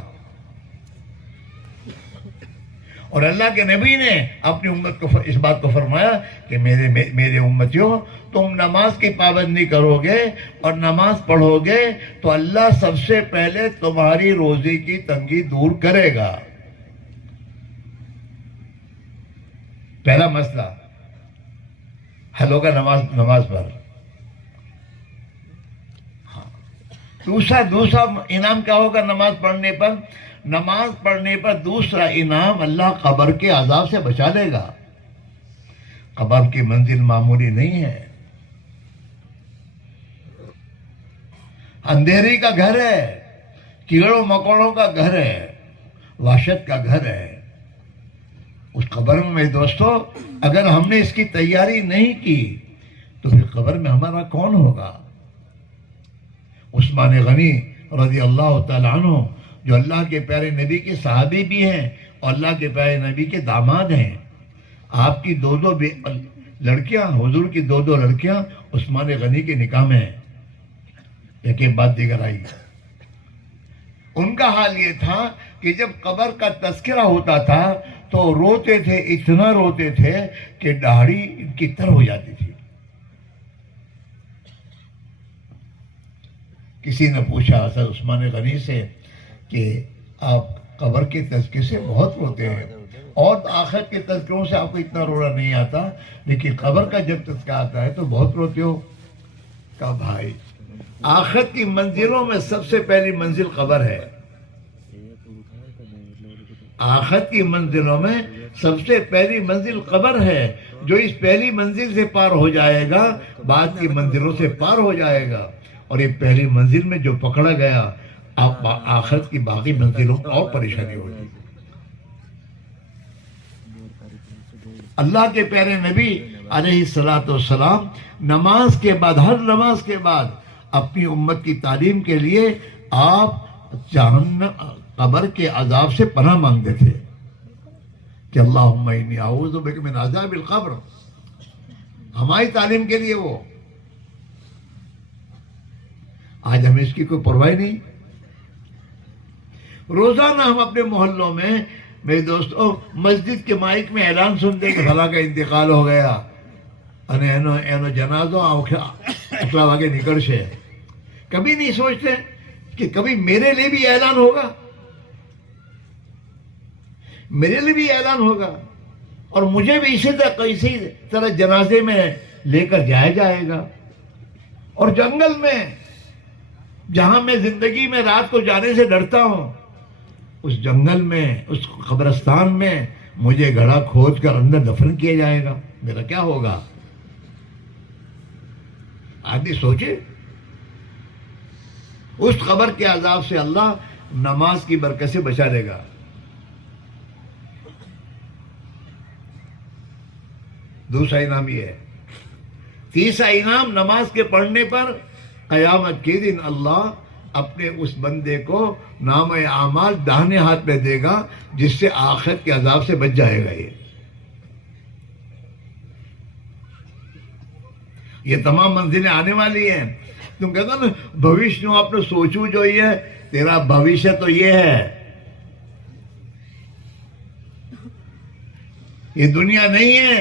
اور اللہ کے نبی نے اپنی امت کو اس بات کو فرمایا کہ میرے امتیوں، تم نماز کی پابندی کرو گے اور نماز پڑھو گے تو اللہ سب سے پہلے تمہاری روزی کی تنگی دور کرے گا. پہلا مسئلہ حل ہوگا نماز پر. دوسرا انعام کیا ہوگا نماز پڑھنے پر؟ نماز پڑھنے پر دوسرا انعام، اللہ قبر کے عذاب سے بچا لے گا. قبر کی منزل معمولی نہیں ہے، اندھیری کا گھر ہے، کیڑوں مکوڑوں کا گھر ہے، وحشت کا گھر ہے. اس قبر میں میرے دوستو اگر ہم نے اس کی تیاری نہیں کی تو پھر قبر میں ہمارا کون ہوگا؟ عثمان غنی رضی اللہ تعالیٰ عنہ، جو اللہ کے پیارے نبی کے صحابی بھی ہیں اور اللہ کے پیارے نبی کے داماد ہیں، آپ کی دو لڑکیاں، حضور کی دو لڑکیاں عثمان غنی کے نکاح میں ہیں. ایک بات دیگر آئی. ان کا حال یہ تھا کہ جب قبر کا تذکرہ ہوتا تھا تو روتے تھے، اتنا روتے تھے کہ داڑھی ان کی تر ہو جاتی تھی. کسی نے پوچھا حضرت عثمان غنی سے کہ آپ قبر کے تذکرے سے بہت روتے ہیں اور آخرت کے تذکروں سے آپ کو اتنا رونا نہیں آتا، لیکن قبر کا جب تذکرہ آتا ہے تو بہت روتے ہو. کہا بھائی، آخرت کی منزلوں میں سب سے پہلی منزل قبر ہے. آخرت کی منزلوں میں سب سے پہلی منزل قبر ہے. جو اس پہلی منزل سے پار ہو جائے گا بعد کی منزلوں سے پار ہو جائے گا، اور یہ پہلی منزل میں جو پکڑا گیا آخرت کی باقی منزلوں میں اور پریشانی ہوگی. اللہ کے پیارے نبی علیہ الصلوۃ والسلام نماز کے بعد، ہر نماز کے بعد اپنی امت کی تعلیم کے لیے آپ قبر کے عذاب سے پناہ مانگتے تھے کہ اللہم انی اعوذ بک من عذاب القبر. ہماری تعلیم کے لیے وہ. آج ہمیں اس کی کوئی پرواہ نہیں. روزانہ ہم اپنے محلوں میں میرے دوستوں مسجد کے مائک میں اعلان سنتے ہیں کہ فلاں کا انتقال ہو گیا، اینو جنازو اکلا واگے نکل سے. کبھی نہیں سوچتے کہ کبھی میرے لیے بھی اعلان ہوگا، میرے لیے بھی اعلان ہوگا اور مجھے بھی اسی طرح جنازے میں لے کر جایا جائے گا. اور جنگل میں جہاں میں زندگی میں رات کو جانے سے ڈرتا ہوں، اس جنگل میں، اس قبرستان میں مجھے گڑھا کھود کر اندر دفن کیا جائے گا. میرا کیا ہوگا؟ آدمی سوچے. اس قبر کے عذاب سے اللہ نماز کی برکت سے بچا لے گا. دوسرا انعام یہ ہے. تیسرا انعام، نماز کے پڑھنے پر قیامت کے دن اللہ اپنے اس بندے کو نام اعمال داہنے ہاتھ میں دے گا جس سے آخرت کے عذاب سے بچ جائے گا. یہ تمام منزلیں آنے والی ہیں. تم کہتا نا بھویش نو آپ نے سوچو جو یہ ہے، تیرا بھویشیہ تو یہ ہے. یہ دنیا نہیں ہے.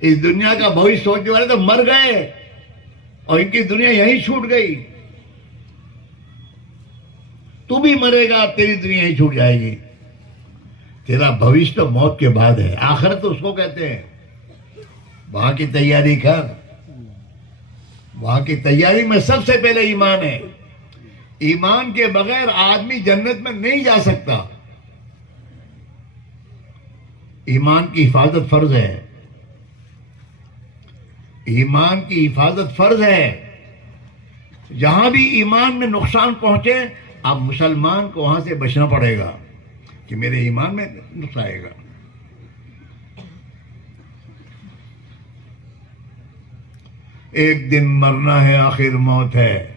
اس دنیا کا بھویش سوچنے والے تو مر گئے اور ان کی دنیا یہیں چھوٹ گئی. تو بھی مرے گا، تیری دنیا یہیں چھوٹ جائے گی. تیرا بھویش تو موت کے بعد ہے. آخرت تو اس کو کہتے ہیں. وہاں کی تیاری کر. وہاں کی تیاری میں سب سے پہلے ایمان ہے ایمان کے بغیر آدمی جنت میں نہیں جا سکتا. ایمان کی حفاظت فرض ہے. ایمان کی حفاظت فرض ہے. جہاں بھی ایمان میں نقصان پہنچے اب مسلمان کو وہاں سے بچنا پڑے گا کہ میرے ایمان میں نقصان آئے گا. ایک دن مرنا ہے آخر موت ہے.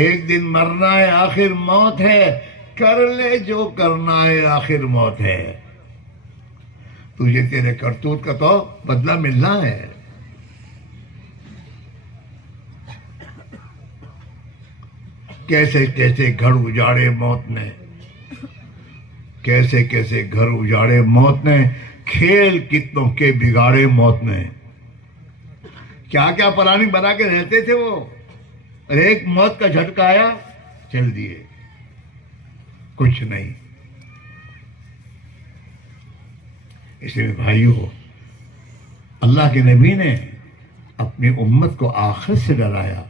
ایک دن مرنا ہے آخر موت ہے. کر لے جو کرنا ہے آخر موت ہے. تجھے تیرے کرتوت کا تو بدلہ ملنا ہے. کیسے کیسے گھر اجاڑے موت نے. کیسے کیسے گھر اجاڑے موت نے. کھیل کتنوں کے بگاڑے موت نے. کیا کیا پلاننگ بنا کے رہتے تھے وہ. اور ایک موت کا جھٹکا آیا چل دیے. کچھ نہیں. اس لیے بھائیو اللہ کے نبی نے اپنی امت کو آخرت سے ڈرایا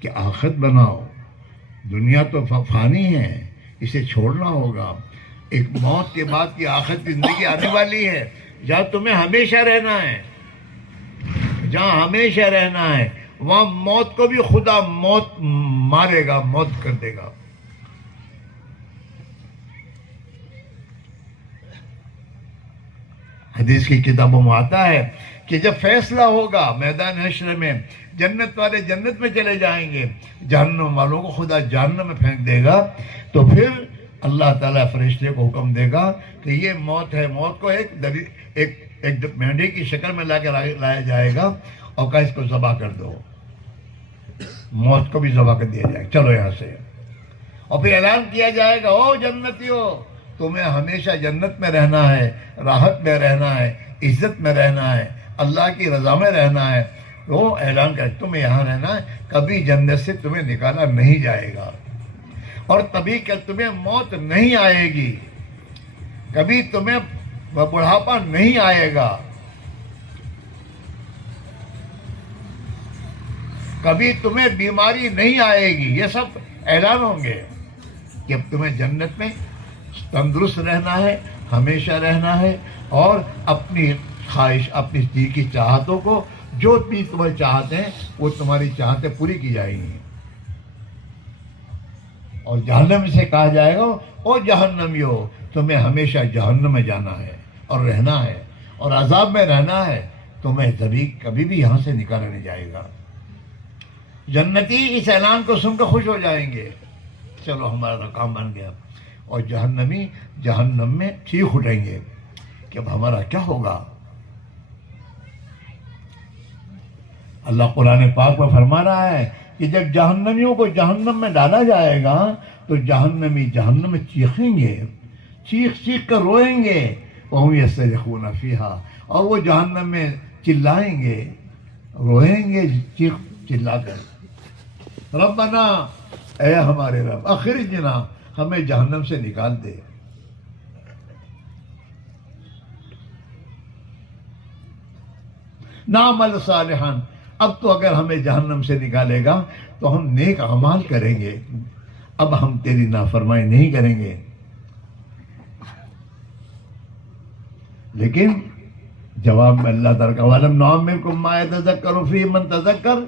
کہ آخرت بناؤ. دنیا تو فانی ہے, اسے چھوڑنا ہوگا. ایک موت کے بعد کی آخرت کی زندگی آنے والی ہے جہاں تمہیں ہمیشہ رہنا ہے. جہاں ہمیشہ رہنا ہے وہاں موت کو بھی خدا موت مارے گا, موت کر دے گا. حدیث کی کتابوں میں آتا ہے کہ جب فیصلہ ہوگا میدان حشر میں, جنت والے جنت میں چلے جائیں گے, جہنم والوں کو خدا جہنم میں پھینک دے گا, تو پھر اللہ تعالیٰ فرشتے کو حکم دے گا کہ یہ موت ہے. موت کو ایک مینڈے کی شکل میں لایا جائے گا اور کہا اس کو ذبح کر دو. موت کو بھی ذبح کر دیا جائے گا, چلو یہاں سے. اور پھر اعلان کیا جائے گا او جنتیو, تمہیں ہمیشہ جنت میں رہنا ہے, راحت میں رہنا ہے, عزت میں رہنا ہے, اللہ کی رضا میں رہنا ہے. وہ اعلان کر تمہیں یہاں رہنا ہے, کبھی جنت سے تمہیں نکالا نہیں جائے گا. اور تبھی کہ تمہیں موت نہیں آئے گی, کبھی تمہیں بڑھاپا نہیں آئے گا, کبھی تمہیں بیماری نہیں آئے گی. یہ سب اعلان ہوں گے کہ اب تمہیں جنت میں تندرست رہنا ہے, ہمیشہ رہنا ہے, اور اپنی خواہش, اپنی دل کی چاہتوں کو, جو بھی تمہیں چاہتے ہیں وہ تمہاری چاہتیں پوری کی جائیں گی. اور جہنم سے کہا جائے گا او جہنمیو, تمہیں ہمیشہ جہنم میں جانا ہے اور رہنا ہے اور عذاب میں رہنا ہے, تمہیں کبھی بھی یہاں سے نکالا نہیں جائے گا. جنتی اس اعلان کو سن کر خوش ہو جائیں گے, چلو ہمارا کام بن گیا. اور جہنمی جہنم میں چیخ اٹھیں گے کہ اب ہمارا کیا ہوگا. اللہ قرآن پاک میں فرما رہا ہے کہ جب جہنمیوں کو جہنم میں ڈالا جائے گا تو جہنمی جہنم میں چیخیں گے, چیخ چیخ کر روئیں گے. وَهُمْ يَصْطَرِخُونَ فِيهَا, اور وہ جہنم میں چلائیں گے, روئیں گے چیخ چلا کر, ربنا, اے ہمارے رب, اخرجنا, ہمیں جہنم سے نکال دے. نعمل صالحا, اب تو اگر ہمیں جہنم سے نکالے گا تو ہم نیک اعمال کریں گے, اب ہم تیری نافرمائی نہیں کریں گے. لیکن جواب میں اللہ تعالیٰ کا وَلَمْ نُعَمِّرْكُم مَّا يَتَذَكَّرُ فِيهِ مَن تَذَكَّرَ,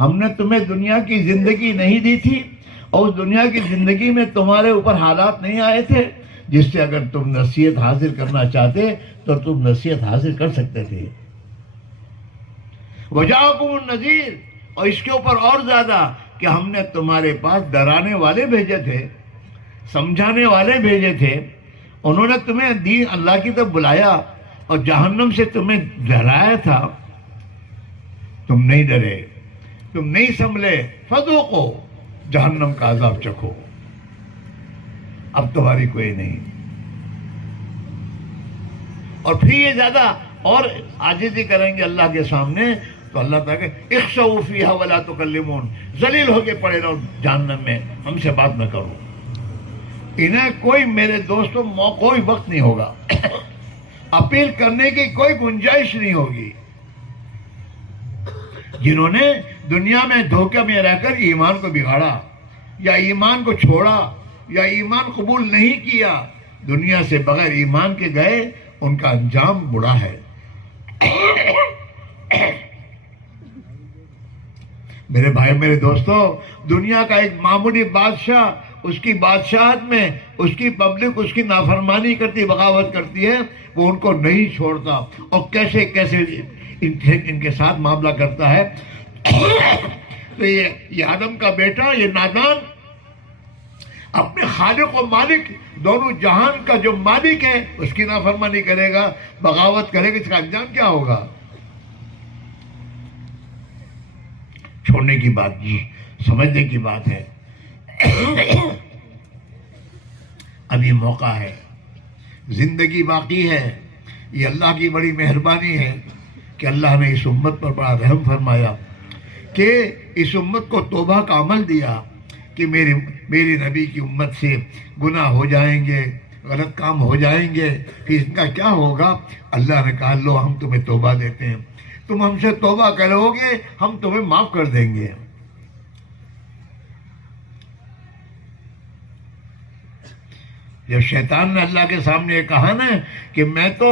ہم نے تمہیں دنیا کی زندگی نہیں دی تھی, اور اس دنیا کی زندگی میں تمہارے اوپر حالات نہیں آئے تھے جس سے اگر تم نصیحت حاصل کرنا چاہتے تو تم نصیحت حاصل کر سکتے تھے. وَجَاءَكُمُ النَّذِيرُ, اور اس کے اوپر اور زیادہ کہ ہم نے تمہارے پاس ڈرانے والے بھیجے تھے, سمجھانے والے بھیجے تھے. انہوں نے تمہیں دین اللہ کی طرف بلایا اور جہنم سے تمہیں ڈرایا تھا, تم نہیں ڈرے, تم نہیں سنبھلے. فذوقوا, جہنم کا عذاب چکھو, اب تمہاری کوئی نہیں. اور پھر یہ زیادہ اور عاجزی کریں گے اللہ کے سامنے تو اللہ تعالیٰ کہ اخشوا فیہا ولا تکلمون, ذلیل ہو کے پڑے رہو جہنم میں, ہم سے بات نہ کرو. انہیں کوئی, میرے دوستوں, کوئی وقت نہیں ہوگا, اپیل کرنے کی کوئی گنجائش نہیں ہوگی. جنہوں نے دنیا میں دھوکے میں رہ کر ایمان کو بگاڑا یا ایمان کو چھوڑا یا ایمان قبول نہیں کیا، دنیا سے بغیر ایمان کے گئے، ان کا انجام برا ہے۔ میرے بھائی میرے دوستو، دنیا کا ایک معمولی بادشاہ، اس کی بادشاہت میں اس کی پبلک اس کی نافرمانی کرتی، بغاوت کرتی ہے، وہ ان کو نہیں چھوڑتا، اور کیسے کیسے ان کے ساتھ معاملہ کرتا ہے۔ تو یہ آدم کا بیٹا، یہ نادان، اپنے خالق و مالک دونوں جہان کا جو مالک ہے اس کی نافرمانی کرے گا، بغاوت کرے گا، اس کا انجام کیا ہوگا؟ چھوڑنے کی بات سمجھنے کی بات ہے۔ ابھی موقع ہے، زندگی باقی ہے، یہ اللہ کی بڑی مہربانی ہے کہ اللہ نے اس امت پر بڑا رحم فرمایا کہ اس امت کو توبہ کا عمل دیا کہ میری نبی کی امت سے گناہ ہو جائیں گے، غلط کام ہو جائیں گے، پھر ان کا کیا ہوگا؟ اللہ نے کہا لو ہم تمہیں توبہ دیتے ہیں، تم ہم سے توبہ کرو گے ہم تمہیں معاف کر دیں گے۔ جب شیطان نے اللہ کے سامنے یہ کہا نا کہ میں تو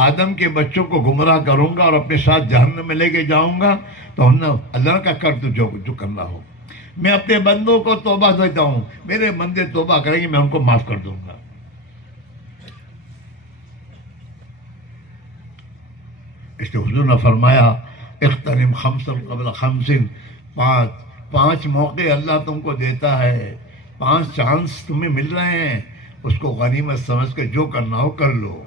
آدم کے بچوں کو گمراہ کروں گا اور اپنے ساتھ جہنم میں لے کے جاؤں گا، تو ہم نے اللہ کا کر تو جو کرنا ہو، میں اپنے بندوں کو توبہ دیتا ہوں، میرے بندے توبہ کریں گے میں ان کو معاف کر دوں گا۔ اس لیے حضور نے فرمایا اغتنم خمسا قبل خمس، پانچ موقع اللہ تم کو دیتا ہے، 5 چانس تمہیں مل رہے ہیں، اس کو غنیمت سمجھ کے جو کرنا ہو کر لو۔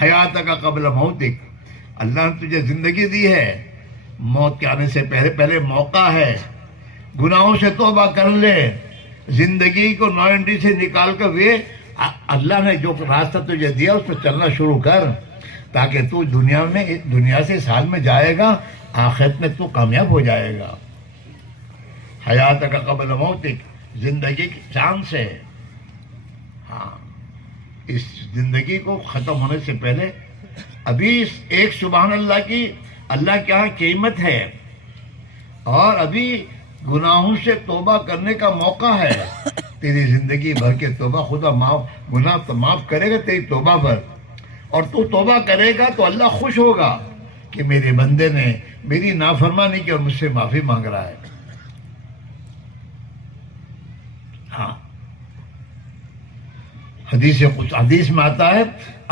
حیات کا قبل موتک، اللہ نے تجھے زندگی دی ہے، موت کے آنے سے پہلے موقع ہے، گناہوں سے توبہ کر لے، زندگی کو 90 سے نکال کر اللہ نے جو راستہ تجھے دیا اس پہ چلنا شروع کر، تاکہ تو دنیا سے سال میں جائے گا، آخرت میں تو کامیاب ہو جائے گا۔ حیات کا قبل موتک، زندگی کی چانس ہے، ہاں، اس زندگی کو ختم ہونے سے پہلے ابھی ایک سبحان اللہ کی اللہ کے یہاں قیمت ہے، اور ابھی گناہوں سے توبہ کرنے کا موقع ہے، تیری زندگی بھر کے توبہ، خدا گناہ تو معاف کرے گا تیری توبہ پر، اور تو توبہ کرے گا تو اللہ خوش ہوگا کہ میرے بندے نے میری نافرمانی کی اور مجھ سے معافی مانگ رہا ہے۔ ہاں، حدیث میں آتا ہے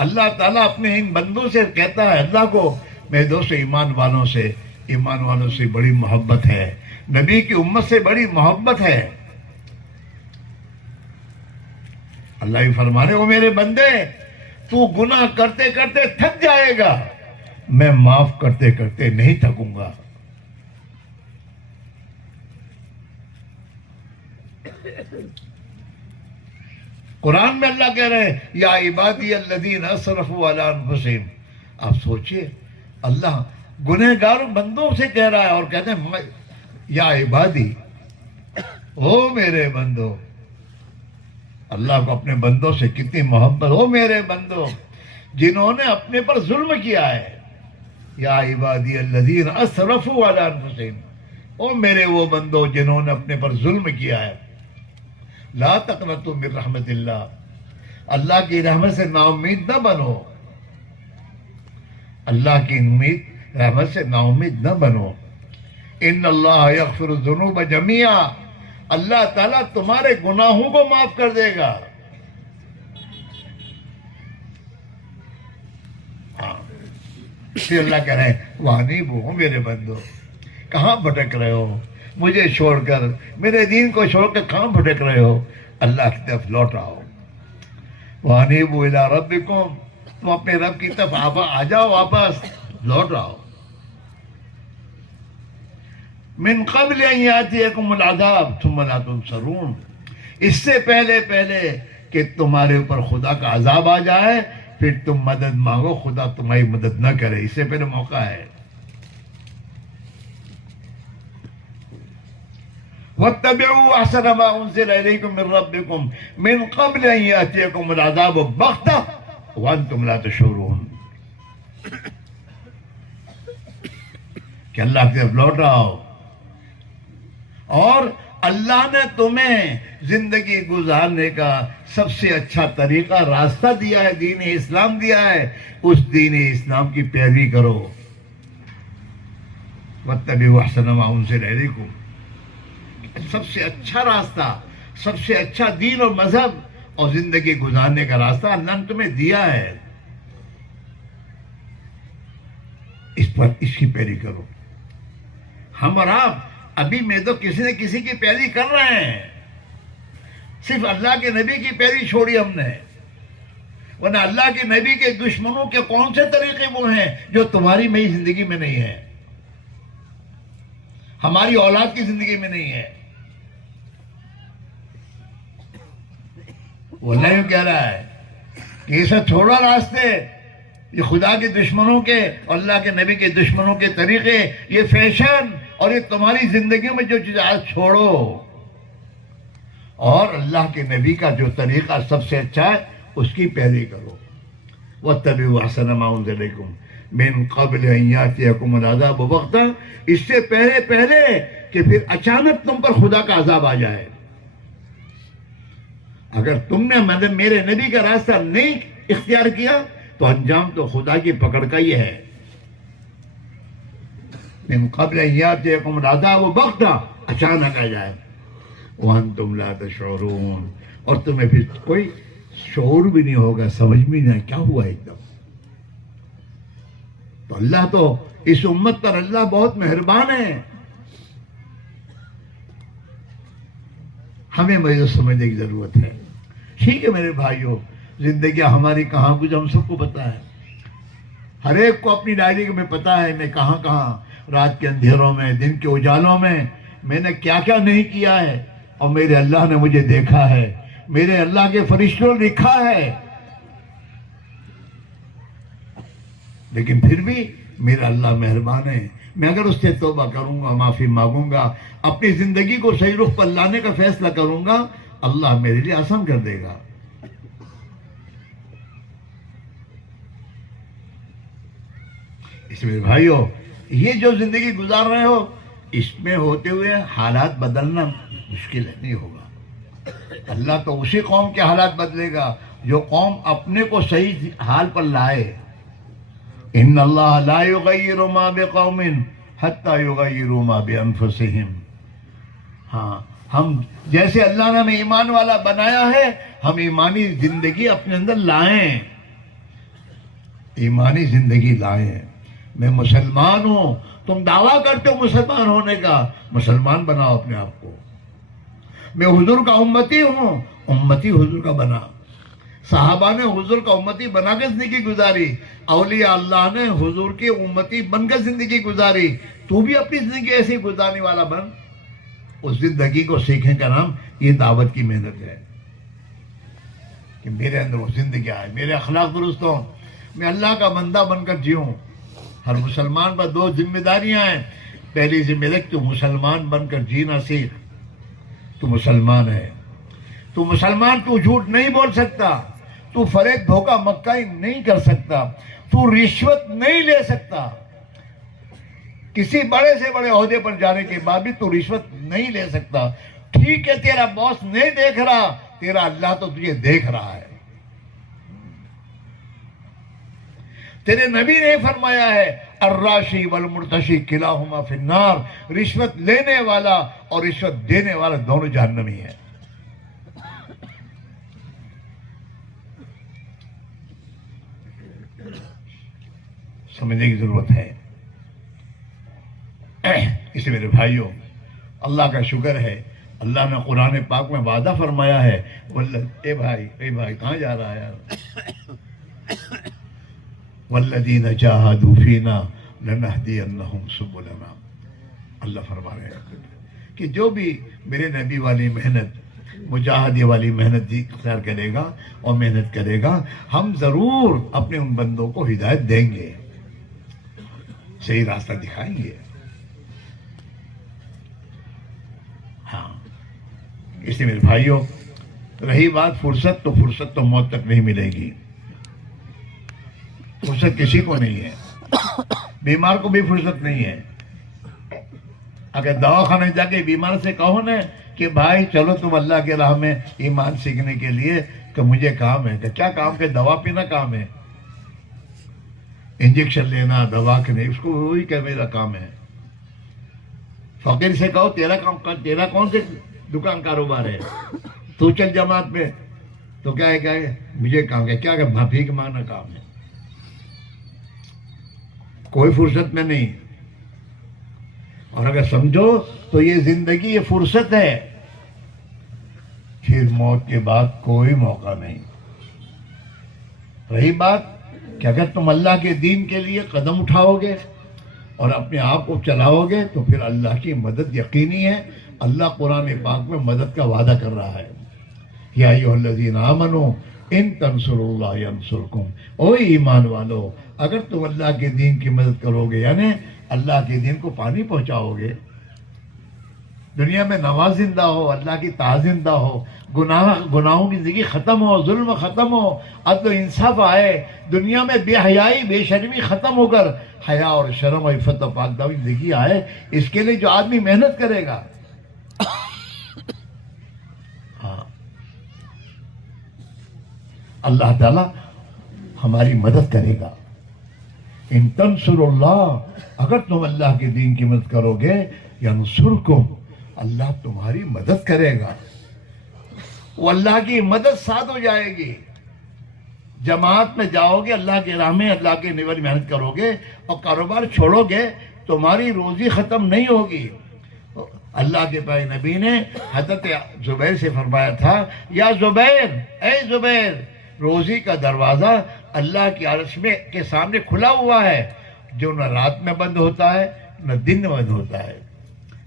اللہ تعالیٰ اپنے ان بندوں سے کہتا ہے، اللہ کو میرے دوست ایمان والوں سے بڑی محبت ہے، نبی کی امت سے بڑی محبت ہے۔ اللہ ہی فرما رہے، وہ میرے بندے تو گناہ کرتے کرتے تھک جائے گا، میں معاف کرتے کرتے نہیں تھکوں گا۔ قرآن میں اللہ کہہ رہے ہیں یا عبادی الذین اسرفوا علی انفسہم، آپ سوچئے اللہ گنہگار بندوں سے کہہ رہا ہے اور کہتے ہیں یا عبادی، او میرے بندو، اللہ کو اپنے بندوں سے کتنی محبت، او میرے بندو جنہوں نے اپنے پر ظلم کیا ہے، یا عبادی الذین اسرفوا علی انفسہم، او میرے وہ بندو جنہوں نے اپنے پر ظلم کیا ہے، لا تقنطوا من رحمت اللہ، اللہ کی رحمت سے نا امید نہ بنو، اللہ کی رحمت سے نا امید نہ بنو، ان اللہ یغفر الذنوب جميعا، اللہ تعالیٰ تمہارے گناہوں کو معاف کر دے گا۔ پھر اللہ کہہ رہے ہیں وانیبوا، میرے بندو کہاں بھٹک رہے ہو، مجھے چھوڑ کر، میرے دین کو چھوڑ کر کہاں بھٹک رہے ہو، اللہ کی طرف لوٹ آؤ۔ وانیبوا الی ربکم، تم اپنے رب کی طرف آ جاؤ، واپس لوٹ آؤ۔ من قبل ان یاتیکم العذاب ثم لا تنصرون، اس سے پہلے کہ تمہارے اوپر خدا کا عذاب آ جائے پھر تم مدد مانگو، خدا تمہاری مدد نہ کرے، اس سے پہلے موقع ہے۔ واتبعوا احسن ما انزل الیکم من ربکم من قبل ان یاتیکم العذاب بغتہ وانتم لا تشعرون، کہ کہ اللہ کی طرف لوٹ آؤ. اور اللہ نے تمہیں زندگی گزارنے کا سب سے اچھا طریقہ راستہ دیا ہے, دین اسلام دیا ہے. اس دین اسلام کی پیروی کرو. واتبعوا احسن ما انزل الیکم, سب سے اچھا راستہ, سب سے اچھا دین اور مذہب اور زندگی گزارنے کا راستہ اللہ نے تمہیں دیا ہے. اس کی پیروی کرو. ہم اور آپ ابھی میں تو کسی نہ کسی کی پیروی کر رہے ہیں, صرف اللہ کے نبی کی پیروی چھوڑی ہم نے. ورنہ اللہ کے نبی کے دشمنوں کے کون سے طریقے وہ ہیں جو تمہاری میری زندگی میں نہیں ہے, ہماری اولاد کی زندگی میں نہیں ہے. وہ نہیں کہہ رہا ہے کہ یہ سب چھوڑا راستے, یہ خدا کے دشمنوں کے اور اللہ کے نبی کے دشمنوں کے طریقے, یہ فیشن اور یہ تمہاری زندگی میں جو چیز آج چھوڑو, اور اللہ کے نبی کا جو طریقہ سب سے اچھا ہے اس کی پیروی کرو. واتبعوا احسن ما انزل الیکم من قبل ان یاتیکم العذاب بغتۃ, اس سے پہلے کہ پھر اچانک تم پر خدا کا عذاب آ جائے. اگر تم نے میرے نبی کا راستہ نہیں اختیار کیا تو انجام تو خدا کی پکڑ کا ہی ہے. من قبل ان یاتیکم العذاب بغتۃ, اچانک آ جائے. وانتم لا تشعرون, اور تمہیں پھر کوئی شعور بھی نہیں ہوگا, سمجھ بھی نہیں کیا ہوا ایک دم. تو اللہ تو اس امت پر اللہ بہت مہربان ہے. ہمیں مجھے سمجھنے کی ضرورت ہے. ٹھیک ہے میرے بھائیوں, زندگی ہماری کہاں کچھ ہم سب کو پتا ہے. ہر ایک کو اپنی ڈائری میں پتا ہے میں کہاں کہاں رات کے اندھیروں میں دن کے اجالوں میں نے کیا کیا نہیں کیا ہے, اور میرے اللہ نے مجھے دیکھا ہے, میرے اللہ کے فرشتوں نے لکھا ہے. لیکن پھر بھی میرا اللہ مہربان ہے. میں اگر اس سے توبہ کروں گا, معافی مانگوں گا, اپنی زندگی کو صحیح رخ پر لانے کا فیصلہ کروں گا, اللہ میرے لیے آسان کر دے گا. اس میں بھائیو, یہ جو زندگی گزار رہے ہو اس میں ہوتے ہوئے حالات بدلنا مشکل نہیں ہوگا. اللہ تو اسی قوم کے حالات بدلے گا جو قوم اپنے کو صحیح حال پر لائے. ان اللہ لا یغیر ما بقوم حتی یغیروا ما بانفسہم. ہاں, ہم جیسے اللہ نے ہمیں ایمان والا بنایا ہے, ہم ایمانی زندگی اپنے اندر لائیں, ایمانی زندگی لائیں. میں مسلمان ہوں, تم دعویٰ کرتے ہو مسلمان ہونے کا, مسلمان بناؤ اپنے آپ کو. میں حضور کا امتی ہوں, امتی حضور کا بنا. صحابہ نے حضور کا امتی بنا کے زندگی گزاری, اولیاء اللہ نے حضور کی امتی بن کر زندگی گزاری. تو بھی اپنی زندگی ایسے ہی گزارنے والا بن. اس زندگی کو سیکھنے کا نام یہ دعوت کی محنت ہے کہ میرے اندر وہ زندگی آئے, میرے اخلاق درست ہوں, میں اللہ کا بندہ بن کر جیوں. ہر مسلمان پر دو ذمہ داریاں ہیں. پہلی ذمہ داری, تو مسلمان بن کر جینا سیکھ. تو مسلمان ہے, تو مسلمان, تو جھوٹ نہیں بول سکتا, تو فریب دھوکہ مکائی نہیں کر سکتا, تو رشوت نہیں لے سکتا. کسی بڑے سے بڑے عہدے پر جانے کے بعد بھی تو رشوت نہیں لے سکتا. ٹھیک ہے تیرا باس نہیں دیکھ رہا, تیرا اللہ تو تجھے دیکھ رہا ہے. تیرے نبی نے فرمایا ہے الراشی والمرتشی کلاہما فی النار, رشوت لینے والا اور رشوت دینے والا دونوں جہنمی ہیں. سمجھنے کی ضرورت ہے. اس لیے میرے بھائیوں, اللہ کا شکر ہے, اللہ نے قرآن پاک میں وعدہ فرمایا ہے. اے بھائی کہاں جا رہا ہے یار؟ والذین جاہدوا فینا لنہدینہم سبلنا. اللہ فرما رہے ہیں کہ جو بھی میرے نبی والی محنت, مجاہدے والی محنت اختیار کرے گا اور محنت کرے گا, ہم ضرور اپنے ان بندوں کو ہدایت دیں گے, صحیح راستہ دکھائیں گے. ہاں, اس لیے میرے بھائیوں, رہی بات فرصت, تو فرصت تو موت تک نہیں ملے گی. فرصت کسی کو نہیں ہے, بیمار کو بھی فرصت نہیں ہے, اگر دواخانے جا کے بیمار سے کہو نا کہ بھائی چلو تم اللہ کے راہ میں ایمان سیکھنے کے لیے، کہ مجھے کام ہے، کہ کیا کام کہ دوا پینا کام ہے، انجیکشن لینا، دوا کھانے، اس کو وہی کہ میرا کام ہے۔ فقیر سے کہو تیرا کون سے دکان کاروبار ہے، تو چل جماعت میں، تو کیا ہے مجھے کام ہے، کیا کہ بھیک مانگنا کام ہے، کوئی فرصت میں نہیں۔ اور اگر سمجھو تو یہ زندگی یہ فرصت ہے، پھر موت کے بعد کوئی موقع نہیں۔ رہی بات کہ اگر تم اللہ کے دین کے لیے قدم اٹھاؤ گے اور اپنے آپ کو چلاؤ گے تو پھر اللہ کی مدد یقینی ہے۔ اللہ قرآن پاک میں مدد کا وعدہ کر رہا ہے، یا ایھا الذین آمنوا ان تنصروا اللہ ینصرکم، او ایمان والو اگر تم اللہ کے دین کی مدد کرو گے، یعنی اللہ کے دین کو پانی پہنچاؤ گے، دنیا میں نماز زندہ ہو، اللہ کی طاعت زندہ ہو، گناہوں کی زندگی ختم ہو، ظلم ختم ہو، عدل و انصاف آئے، دنیا میں بے حیائی بے شرمی ختم ہو کر حیا اور شرم اور عفت و پاک دامنی زندگی آئے، اس کے لیے جو آدمی محنت کرے گا، ہاں اللہ تعالی ہماری مدد کرے گا۔ ان تنصروا اللہ، اگر تم اللہ کے دین کی مدد کرو گے، ینصرکم، اللہ تمہاری مدد کرے گا، وہ اللہ کی مدد ساتھ ہو جائے گی۔ جماعت میں جاؤ گے، اللہ کے راہ میں اللہ کے نیول محنت کرو گے اور کاروبار چھوڑو گے، تمہاری روزی ختم نہیں ہوگی۔ اللہ کے پیارے نبی نے حضرت زبیر سے فرمایا تھا، یا زبیر، اے زبیر، روزی کا دروازہ اللہ کی عرش میں کے سامنے کھلا ہوا ہے، جو نہ رات میں بند ہوتا ہے نہ دن میں بند ہوتا ہے۔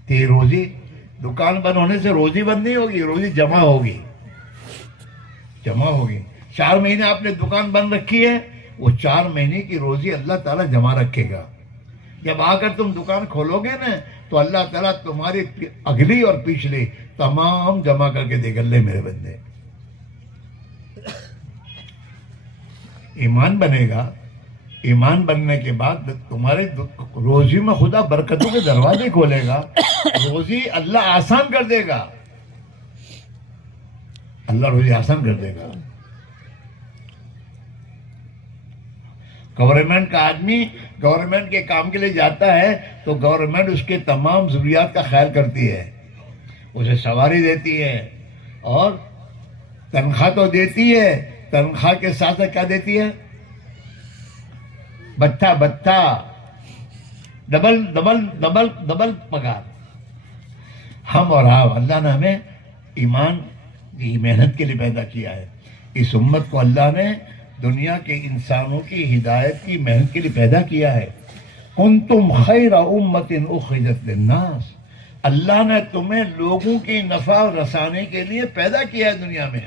تیری روزی، دکان بند ہونے سے روزی بند نہیں ہوگی، روزی جمع ہوگی، جمع ہوگی۔ 4 مہینے آپ نے دکان بند رکھی ہے، وہ 4 مہینے کی روزی اللہ تعالیٰ جمع رکھے گا۔ جب آ کر تم دکان کھولو گے نا تو اللہ تعالیٰ تمہاری اگلی اور پچھلی تمام جمع کر کے دے گا، لے میرے بندے۔ ایمان بنے گا، ایمان بننے کے بعد تمہارے روزی میں خدا برکتوں کے دروازے کھولے گا، روزی اللہ آسان کر دے گا، اللہ روزی آسان کر دے گا۔ گورنمنٹ کا آدمی گورنمنٹ کے کام کے لیے جاتا ہے تو گورنمنٹ اس کے تمام ضروریات کا خیال کرتی ہے، اسے سواری دیتی ہے اور تنخواہ تو دیتی ہے، تنخواہ کے ساتھ کیا دیتی ہے؟ بتہ ڈبل ڈبل ڈبل ڈبل پگار۔ ہم اور آپ، اللہ نے ہمیں ایمان کی محنت کے لیے پیدا کیا ہے۔ اس امت کو اللہ نے دنیا کے انسانوں کی ہدایت کی محنت کے لیے پیدا کیا ہے۔ کنتم خیر امت اخرجت للناس، اللہ نے تمہیں لوگوں کی نفع رسانے کے لیے پیدا کیا ہے دنیا میں۔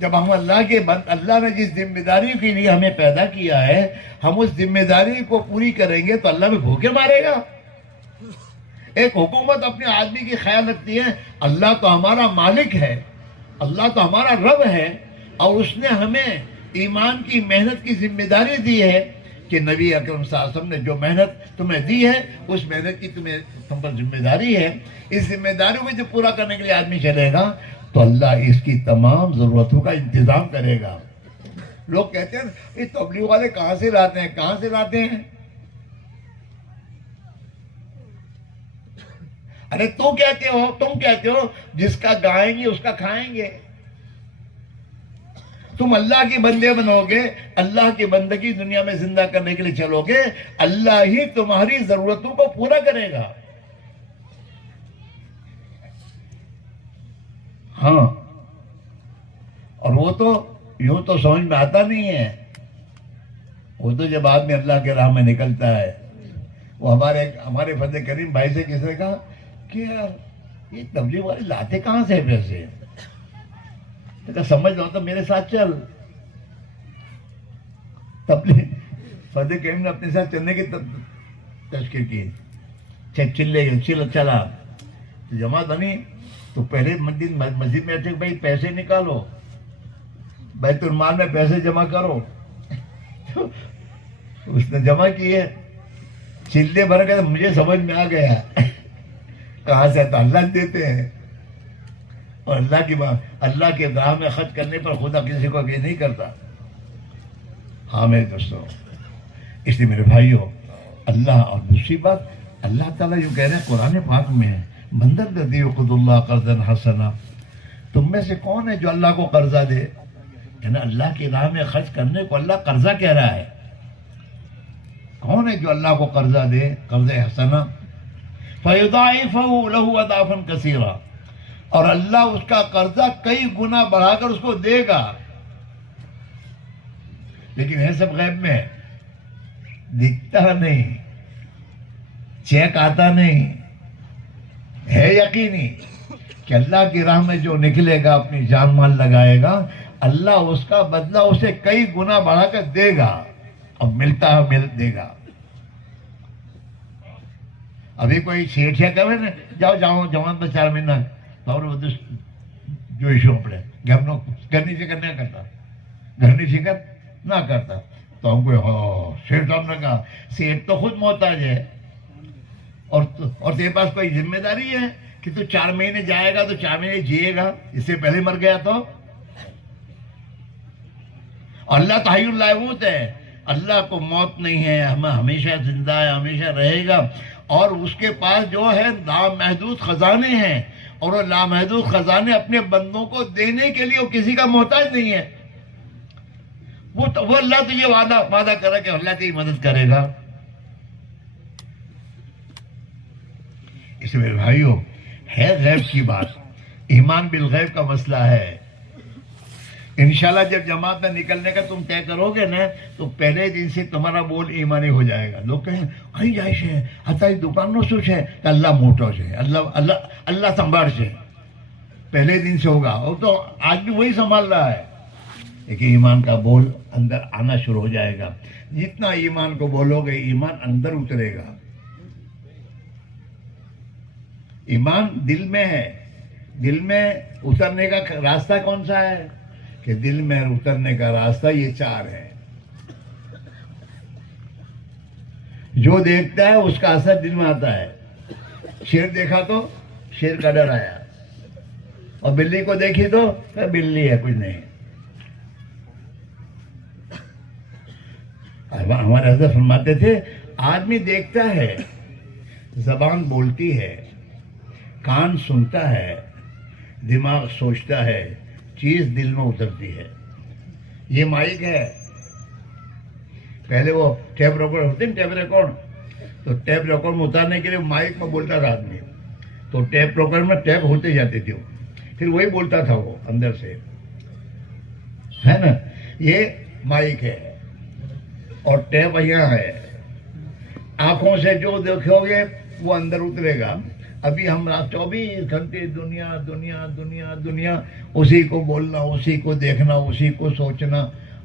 جب ہم اللہ نے جس ذمہ داری کے لیے ہمیں پیدا کیا ہے، ہم اس ذمہ داری کو پوری کریں گے تو اللہ بھی بھوکے مارے گا۔ ایک حکومت اپنے آدمی کی خیال رکھتی ہے، اللہ تو ہمارا مالک ہے، اللہ تو ہمارا رب ہے، اور اس نے ہمیں ایمان کی محنت کی ذمہ داری دی ہے کہ نبی اکرم صلی اللہ علیہ وسلم نے جو محنت تمہیں دی ہے اس محنت کی تم پر ذمہ داری ہے۔ اس ذمہ داری کو جب پورا کرنے کے لیے آدمی چلے گا تو اللہ اس کی تمام ضرورتوں کا انتظام کرے گا۔ لوگ کہتے ہیں یہ تبلیغ والے کہاں سے لاتے ہیں، کہاں سے لاتے ہیں؟ ارے تم کہتے ہو جس کا گائیں گے اس کا کھائیں گے۔ تم اللہ کے بندے بنو گے، اللہ کی بندگی دنیا میں زندہ کرنے کے لیے چلو گے، اللہ ہی تمہاری ضرورتوں کو پورا کرے گا۔ ہاں، اور وہ تو یوں تو سمجھ میں آتا نہیں ہے، وہ تو جب آدمی اللہ کے راہ میں نکلتا ہے۔ وہ ہمارے فضل کریم بھائی سے کس نے کہا کہ یار یہ تبلیغ والے لاتے کہاں سے پیسے؟ سمجھ لو تو میرے ساتھ چل۔ تبلیغ فضل کریم نے اپنے ساتھ چلنے کی تشکیل کی، چلا جماعت بنی تو پہلے مسجد میں اٹھے بھائی پیسے نکالو، بیت المال میں پیسے جمع کرو۔ اس نے جمع کیے، چلے بھر کے مجھے سمجھ میں آ گیا کہاں سے تو اللہ دیتے ہیں، اور اللہ کے راہ میں خرچ کرنے پر خدا کسی کو یہ نہیں کرتا۔ ہاں میرے دوستوں، اس لیے میرے بھائیوں، اللہ، اور دوسری بات اللہ تعالیٰ یوں کہہ رہے ہیں قرآن پاک میں ہے، بندر الذی یقرض اللہ قرضا حسنا، تم میں سے کون ہے جو اللہ کو قرضہ دے؟ یعنی اللہ کی راہ میں خرچ کرنے کو اللہ قرضہ کہہ رہا ہے۔ کون ہے جو اللہ کو قرضہ دے، قرض حسنا، فَيُضَاعِفَهُ لَهُ أَضْعَافًا كَثِيرًا، اور اللہ اس کا قرضہ کئی گنا بڑھا کر اس کو دے گا۔ لیکن ہے سب غیب میں، دکھتا نہیں، چیک آتا نہیں، ہے یقینی کہ اللہ کی راہ میں جو نکلے گا، اپنی جان مال لگائے گا، اللہ اس کا بدلہ اسے کئی گنا بڑھا کر دے گا، اب ملتا ہے دے گا۔ ابھی کوئی سیٹھ ہے کہ جاؤ جوان تو 4 مہینہ اور جو ایشو پڑے گھر نہیں فکر نہیں کرتا، گھر نہیں فکر نہ کرتا، تو ہم کو سیٹھ صاحب نے کہا سیٹھ تو خود محتاج ہے، اور تیرے پاس کوئی ذمہ داری ہے کہ تو 4 مہینے جائے گا تو 4 مہینے جیے گا، اس سے پہلے مر گیا تو؟ اللہ تو حی اللیموت ہے، اللہ کو موت نہیں ہے، ہمیں ہمیشہ زندہ ہے، ہمیشہ رہے گا، اور اس کے پاس جو ہے لامحدود خزانے ہیں، اور وہ لامحدود خزانے اپنے بندوں کو دینے کے لیے وہ کسی کا محتاج نہیں ہے۔ وہ اللہ تو یہ وعدہ کرا کہ اللہ تیری مدد کرے گا۔ اس میں بھائیوں ہے غیب کی بات، ایمان بالغیب کا مسئلہ ہے۔ انشاءاللہ جب جماعت میں نکلنے کا تم طے کرو گے نا، تو پہلے دن سے تمہارا بول ایمانی ہو جائے گا۔ لوگ کہیں کہیں جائش ہے، ہتائی دکان نو سوچ ہے کہ اللہ موٹو سے، اللہ سنبھال سے، پہلے دن سے ہوگا۔ وہ تو آج بھی وہی سنبھال رہا ہے، لیکن ایمان کا بول اندر آنا شروع ہو جائے گا۔ جتنا ایمان کو بولو گے ایمان اندر اترے گا۔ ایمان دل میں ہے، دل میں اترنے کا راستہ کون سا ہے؟ کہ دل میں اترنے کا راستہ یہ 4 ہے۔ جو دیکھتا ہے اس کا اثر دل میں آتا ہے۔ شیر دیکھا تو شیر کا ڈر آیا، اور بلی کو دیکھی تو بلی ہے، کچھ نہیں۔ ہمارے حضرت فرماتے تھے آدمی دیکھتا ہے، زبان بولتی ہے، کان سنتا ہے، دماغ سوچتا ہے، چیز دل میں اترتی ہے۔ یہ مائک ہے، پہلے وہ ٹیپ ریکارڈ ہوتے ہیں، ٹیپ ریکارڈ، تو ٹیپ ریکارڈ میں اتارنے کے لیے مائک میں بولتا تھا آدمی، تو ٹیپ ریکارڈ میں ٹیپ ہوتے جاتے تھے، پھر وہی بولتا تھا وہ اندر سے، ہے نا۔ یہ مائک ہے اور ٹیپ یہاں ہے، آنکھوں سے جو دیکھو گے وہ اندر اترے گا۔ ابھی ہم 24 گھنٹے دنیا دنیا دنیا دنیا، اسی کو بولنا، اسی کو دیکھنا، اسی کو سوچنا،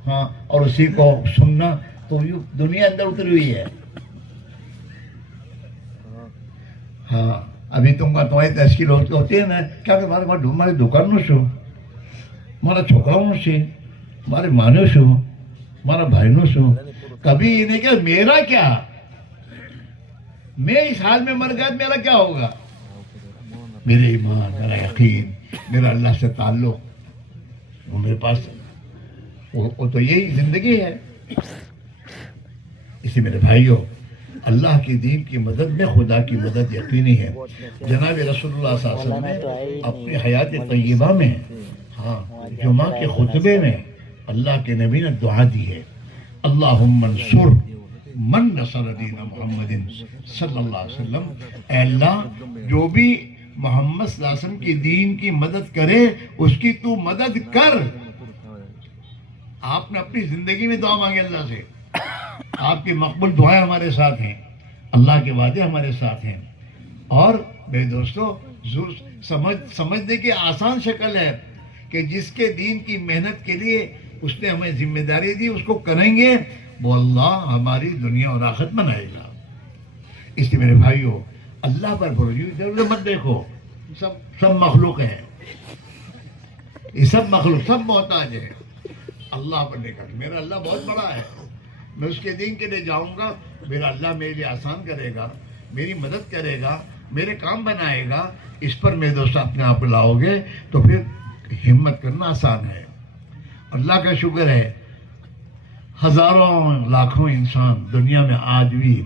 ہاں، اور اسی کو سننا، تو دنیا اندر اتری ہوئی ہے۔ ہاں، ابھی تم کا تمہاری تشکیل ہوتی ہے نا، کیا کہ ہماری دکان میں شو، ہمارا چھوکرا سے، ہمارے ماں شو، ہمارا بھائی شو، کبھی یہ نہیں کہ میرا کیا، میں اس حال میں مر گیا میرا کیا ہوگا؟ میرے ایمان، میرا یقین، میرا اللہ سے تعلق، وہ میرے پاس، وہ تو یہی زندگی ہے۔ اسی میرے بھائیوں، اللہ کی دین کی مدد میں خدا کی مدد یقینی ہے۔ جناب رسول اللہ صلی اللہ علیہ وسلم نے اپنی حیات طیبہ میں، ہاں، جمعہ کے خطبے میں اللہ کے نبی نے دعا دی ہے، اللہم انصر من نصر دین محمد صلی اللہ علیہ وسلم، اے اللہ جو بھی محمد صلی اللہ علیہ وسلم کی دین کی مدد کرے اس کی تو مدد کر۔ آپ نے اپنی زندگی میں دعا مانگی اللہ سے، آپ کی مقبول دعائیں ہمارے ساتھ ہیں، اللہ کے وعدے ہمارے ساتھ ہیں، اور میرے دوستو سمجھنے کی آسان شکل ہے کہ جس کے دین کی محنت کے لیے اس نے ہمیں ذمہ داری دی اس کو کریں گے، وہ اللہ ہماری دنیا اور آخرت بنائے گا۔ اس لیے میرے بھائیوں، اللہ پر بھروسہ مت دیکھو، سب مخلوق ہے، یہ سب مخلوق، سب محتاج ہے، اللہ پر لے کر۔ میرا اللہ بہت بڑا ہے، میں اس کے دین کے لیے جاؤں گا، میرا اللہ میرے لیے آسان کرے گا، میری مدد کرے گا، میرے کام بنائے گا. اس پر میرے دوست اپنے آپ کو لاؤ گے تو پھر ہمت کرنا آسان ہے. اللہ کا شکر ہے ہزاروں لاکھوں انسان دنیا میں آج بھی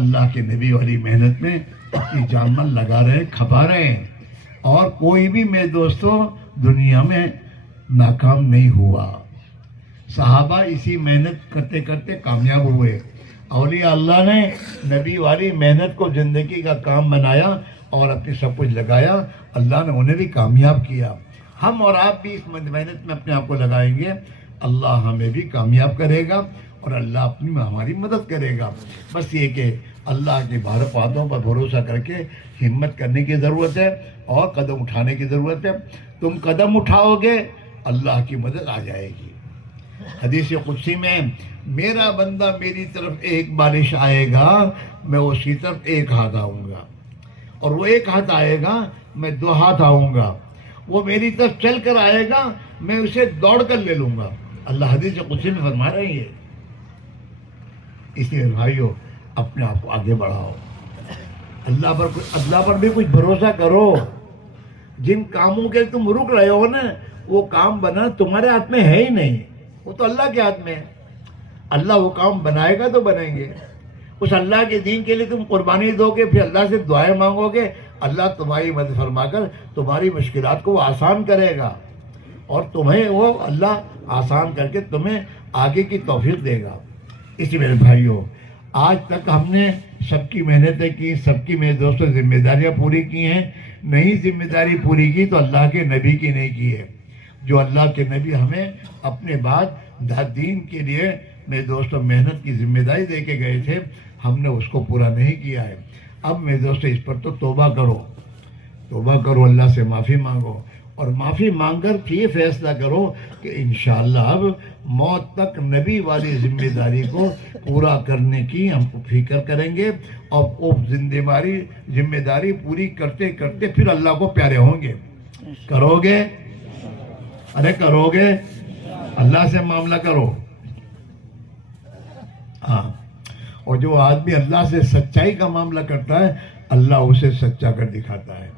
اللہ کے نبی والی محنت میں اپنی جان مال لگا رہے ہیں، کھپا رہے ہیں. اور کوئی بھی میرے دوستوں دنیا میں ناکام نہیں ہوا. صحابہ اسی محنت کرتے کرتے کامیاب ہوئے. اولیاء اللہ نے نبی والی محنت کو زندگی کا کام بنایا اور اپنی سب کچھ لگایا. اللہ نے انہیں بھی کامیاب کیا. ہم اور آپ بھی اس محنت میں اپنے آپ کو لگائیں گے، اللہ ہمیں بھی کامیاب کرے گا اور اللہ اپنی ہماری مدد کرے گا. بس یہ کہ اللہ کے باتوں پر بھروسہ کر کے ہمت کرنے کی ضرورت ہے اور قدم اٹھانے کی ضرورت ہے. تم قدم اٹھاؤ گے اللہ کی مدد آ جائے گی. حدیث قدسی میں میرا بندہ میری طرف ایک بالش آئے گا، میں اس کی طرف ایک ہاتھ آؤں گا، اور وہ ایک ہاتھ آئے گا میں دو ہاتھ آؤں گا. وہ میری طرف چل کر آئے گا، میں اسے دوڑ کر لے لوں گا. اللہ حدیث قدسی میں فرما رہے ہیں. اس لیے بھائیو اپنے آپ کو آگے بڑھاؤ، اللہ پر بھی کچھ بھروسہ کرو. جن کاموں کے تم رک رہے ہو نا، وہ کام بنا تمہارے ہاتھ میں ہے ہی نہیں، وہ تو اللہ کے ہاتھ میں ہے. اللہ وہ کام بنائے گا تو بنیں گے. اس اللہ کے دین کے لیے تم قربانی دو گے، پھر اللہ سے دعائیں مانگو گے، اللہ تمہاری مدد فرما کر تمہاری مشکلات کو وہ آسان کرے گا اور تمہیں وہ اللہ آسان کر کے تمہیں آگے کی توفیق دے گا. اس لیے میرے بھائیوں آج تک ہم نے سب کی محنتیں کی، سب کی میرے دوستوں ذمہ داریاں پوری کی ہیں. نہیں ذمہ داری پوری کی تو اللہ کے نبی کی نہیں کی ہے. جو اللہ کے نبی ہمیں اپنے بعد دین کے لیے میرے دوستوں محنت کی ذمہ داری دے کے گئے تھے، ہم نے اس کو پورا نہیں کیا ہے. اب میرے دوستوں اس پر تو توبہ کرو، اللہ سے معافی مانگو، اور معافی مانگ کر یہ فیصلہ کرو کہ انشاءاللہ اب موت تک نبی والی ذمہ داری کو پورا کرنے کی ہم فکر کریں گے، اور وہ ذمہ داری پوری کرتے کرتے پھر اللہ کو پیارے ہوں گے. کرو گے؟ ارے کرو گے؟ اللہ سے معاملہ کرو. ہاں، اور جو آدمی اللہ سے سچائی کا معاملہ کرتا ہے اللہ اسے سچا کر دکھاتا ہے.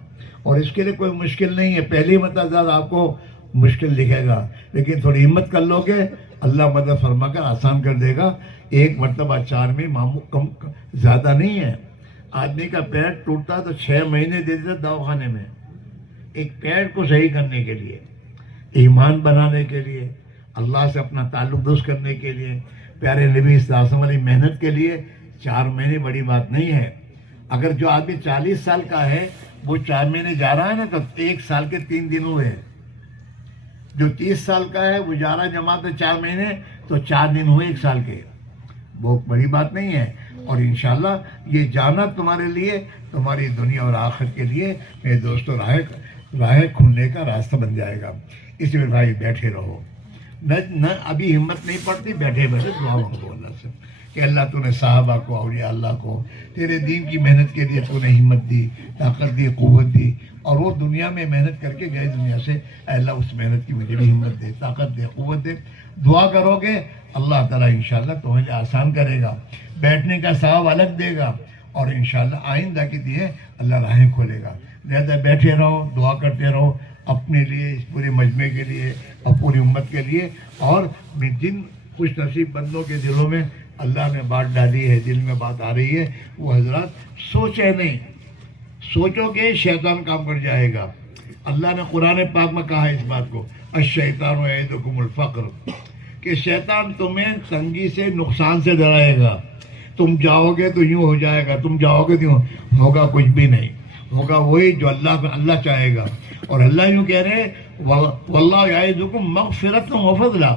اور اس کے لیے کوئی مشکل نہیں ہے. پہلی مرتبہ آپ کو مشکل دکھے گا، لیکن تھوڑی ہمت کر لو گے اللہ مدد فرما کر آسان کر دے گا. ایک مرتبہ 4 میں کم زیادہ نہیں ہے. آدمی کا پیر ٹوٹتا تو 6 مہینے دے دیتا دواخانے میں، ایک پیر کو صحیح کرنے کے لیے، ایمان بنانے کے لیے، اللہ سے اپنا تعلق درست کرنے کے لیے، پیارے نبی صلی اللہ علیہ وسلم والی محنت کے لیے 4 مہینے بڑی بات نہیں ہے. اگر جو آدمی 40 سال کا ہے وہ 4 مہینے جا رہا ہے نا تو 1 سال کے 3 دن ہوئے. جو 30 سال کا ہے وہ جا رہا ہے جماعت میں 4 مہینے تو 4 دن ہوئے 1 سال کے. بہت بڑی بات نہیں ہے. اور انشاءاللہ یہ جانا تمہارے لیے، تمہاری دنیا اور آخرت کے لیے میرے دوستوں راہ کھلنے کا راستہ بن جائے گا. اس لیے بھائی بیٹھے رہو، نہ ابھی ہمت نہیں پڑتی، بیٹھے بیٹھے دعا مانگو اللہ سے کہ اللہ تو نے صحابہ کو، اولیاء اللہ کو تیرے دین کی محنت کے لیے تو نے ہمت دی، طاقت دی، قوت دی، اور وہ دنیا میں محنت کر کے گئے دنیا سے. اے اللہ اس محنت کی مجھے بھی ہمت دے، طاقت دے، قوت دے. دعا کرو گے اللہ تعالیٰ انشاءاللہ تمہیں لیے آسان کرے گا، بیٹھنے کا ثواب الگ دے گا، اور انشاءاللہ آئندہ کے لیے اللہ راہیں کھولے گا. لہذا بیٹھے رہو، دعا کرتے رہو اپنے لیے، اس پورے مجمع کے لیے اور پوری امت کے لیے. اور جن خوش نصیب بندوں کے دلوں میں اللہ نے بات ڈالی ہے، دل میں بات آ رہی ہے، وہ حضرات سوچے نہیں، سوچو گے شیطان کام کر جائے گا. اللہ نے قرآن پاک میں کہا ہے اس بات کو، الشیطان یعدکم الفقر، کہ شیطان تمہیں تنگی سے، نقصان سے ڈرائے گا. تم جاؤ گے تو یوں ہو جائے گا، تم جاؤ گے تو یوں ہوگا، کچھ بھی نہیں ہوگا، وہی جو اللہ چاہے گا. اور اللہ یوں کہہ رہے واللہ یعدکم مغفرۃ وفضلا،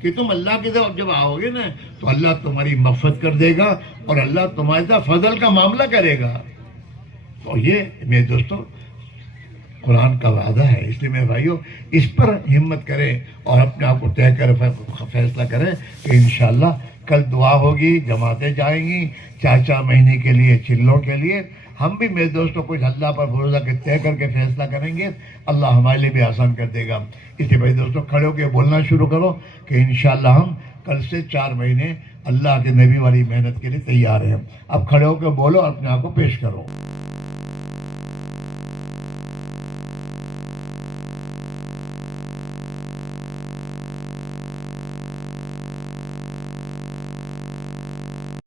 کہ تم اللہ کی طرف جب آؤ گے نا تو اللہ تمہاری مغفرت کر دے گا اور اللہ تمہارے ساتھ فضل کا معاملہ کرے گا. تو یہ میرے دوستوں قرآن کا وعدہ ہے. اس لیے میرے بھائیوں اس پر ہمت کریں اور اپنے آپ کو طے کر فیصلہ کریں کہ انشاءاللہ کل دعا ہوگی، جماعتیں جائیں گی 4 مہینے کے لیے چلوں کے لیے. ہم بھی میرے دوستوں کچھ اللہ پر بھروسہ کے طے کر کے فیصلہ کریں گے، اللہ ہمارے لیے بھی آسان کر دے گا. اس لیے بھائی دوستوں کھڑے ہو کے بولنا شروع کرو کہ انشاءاللہ ہم کل سے 4 مہینے اللہ کے نبی والی محنت کے لیے تیار ہیں. اب کھڑے ہو کے بولو اور اپنے آپ کو پیش کرو.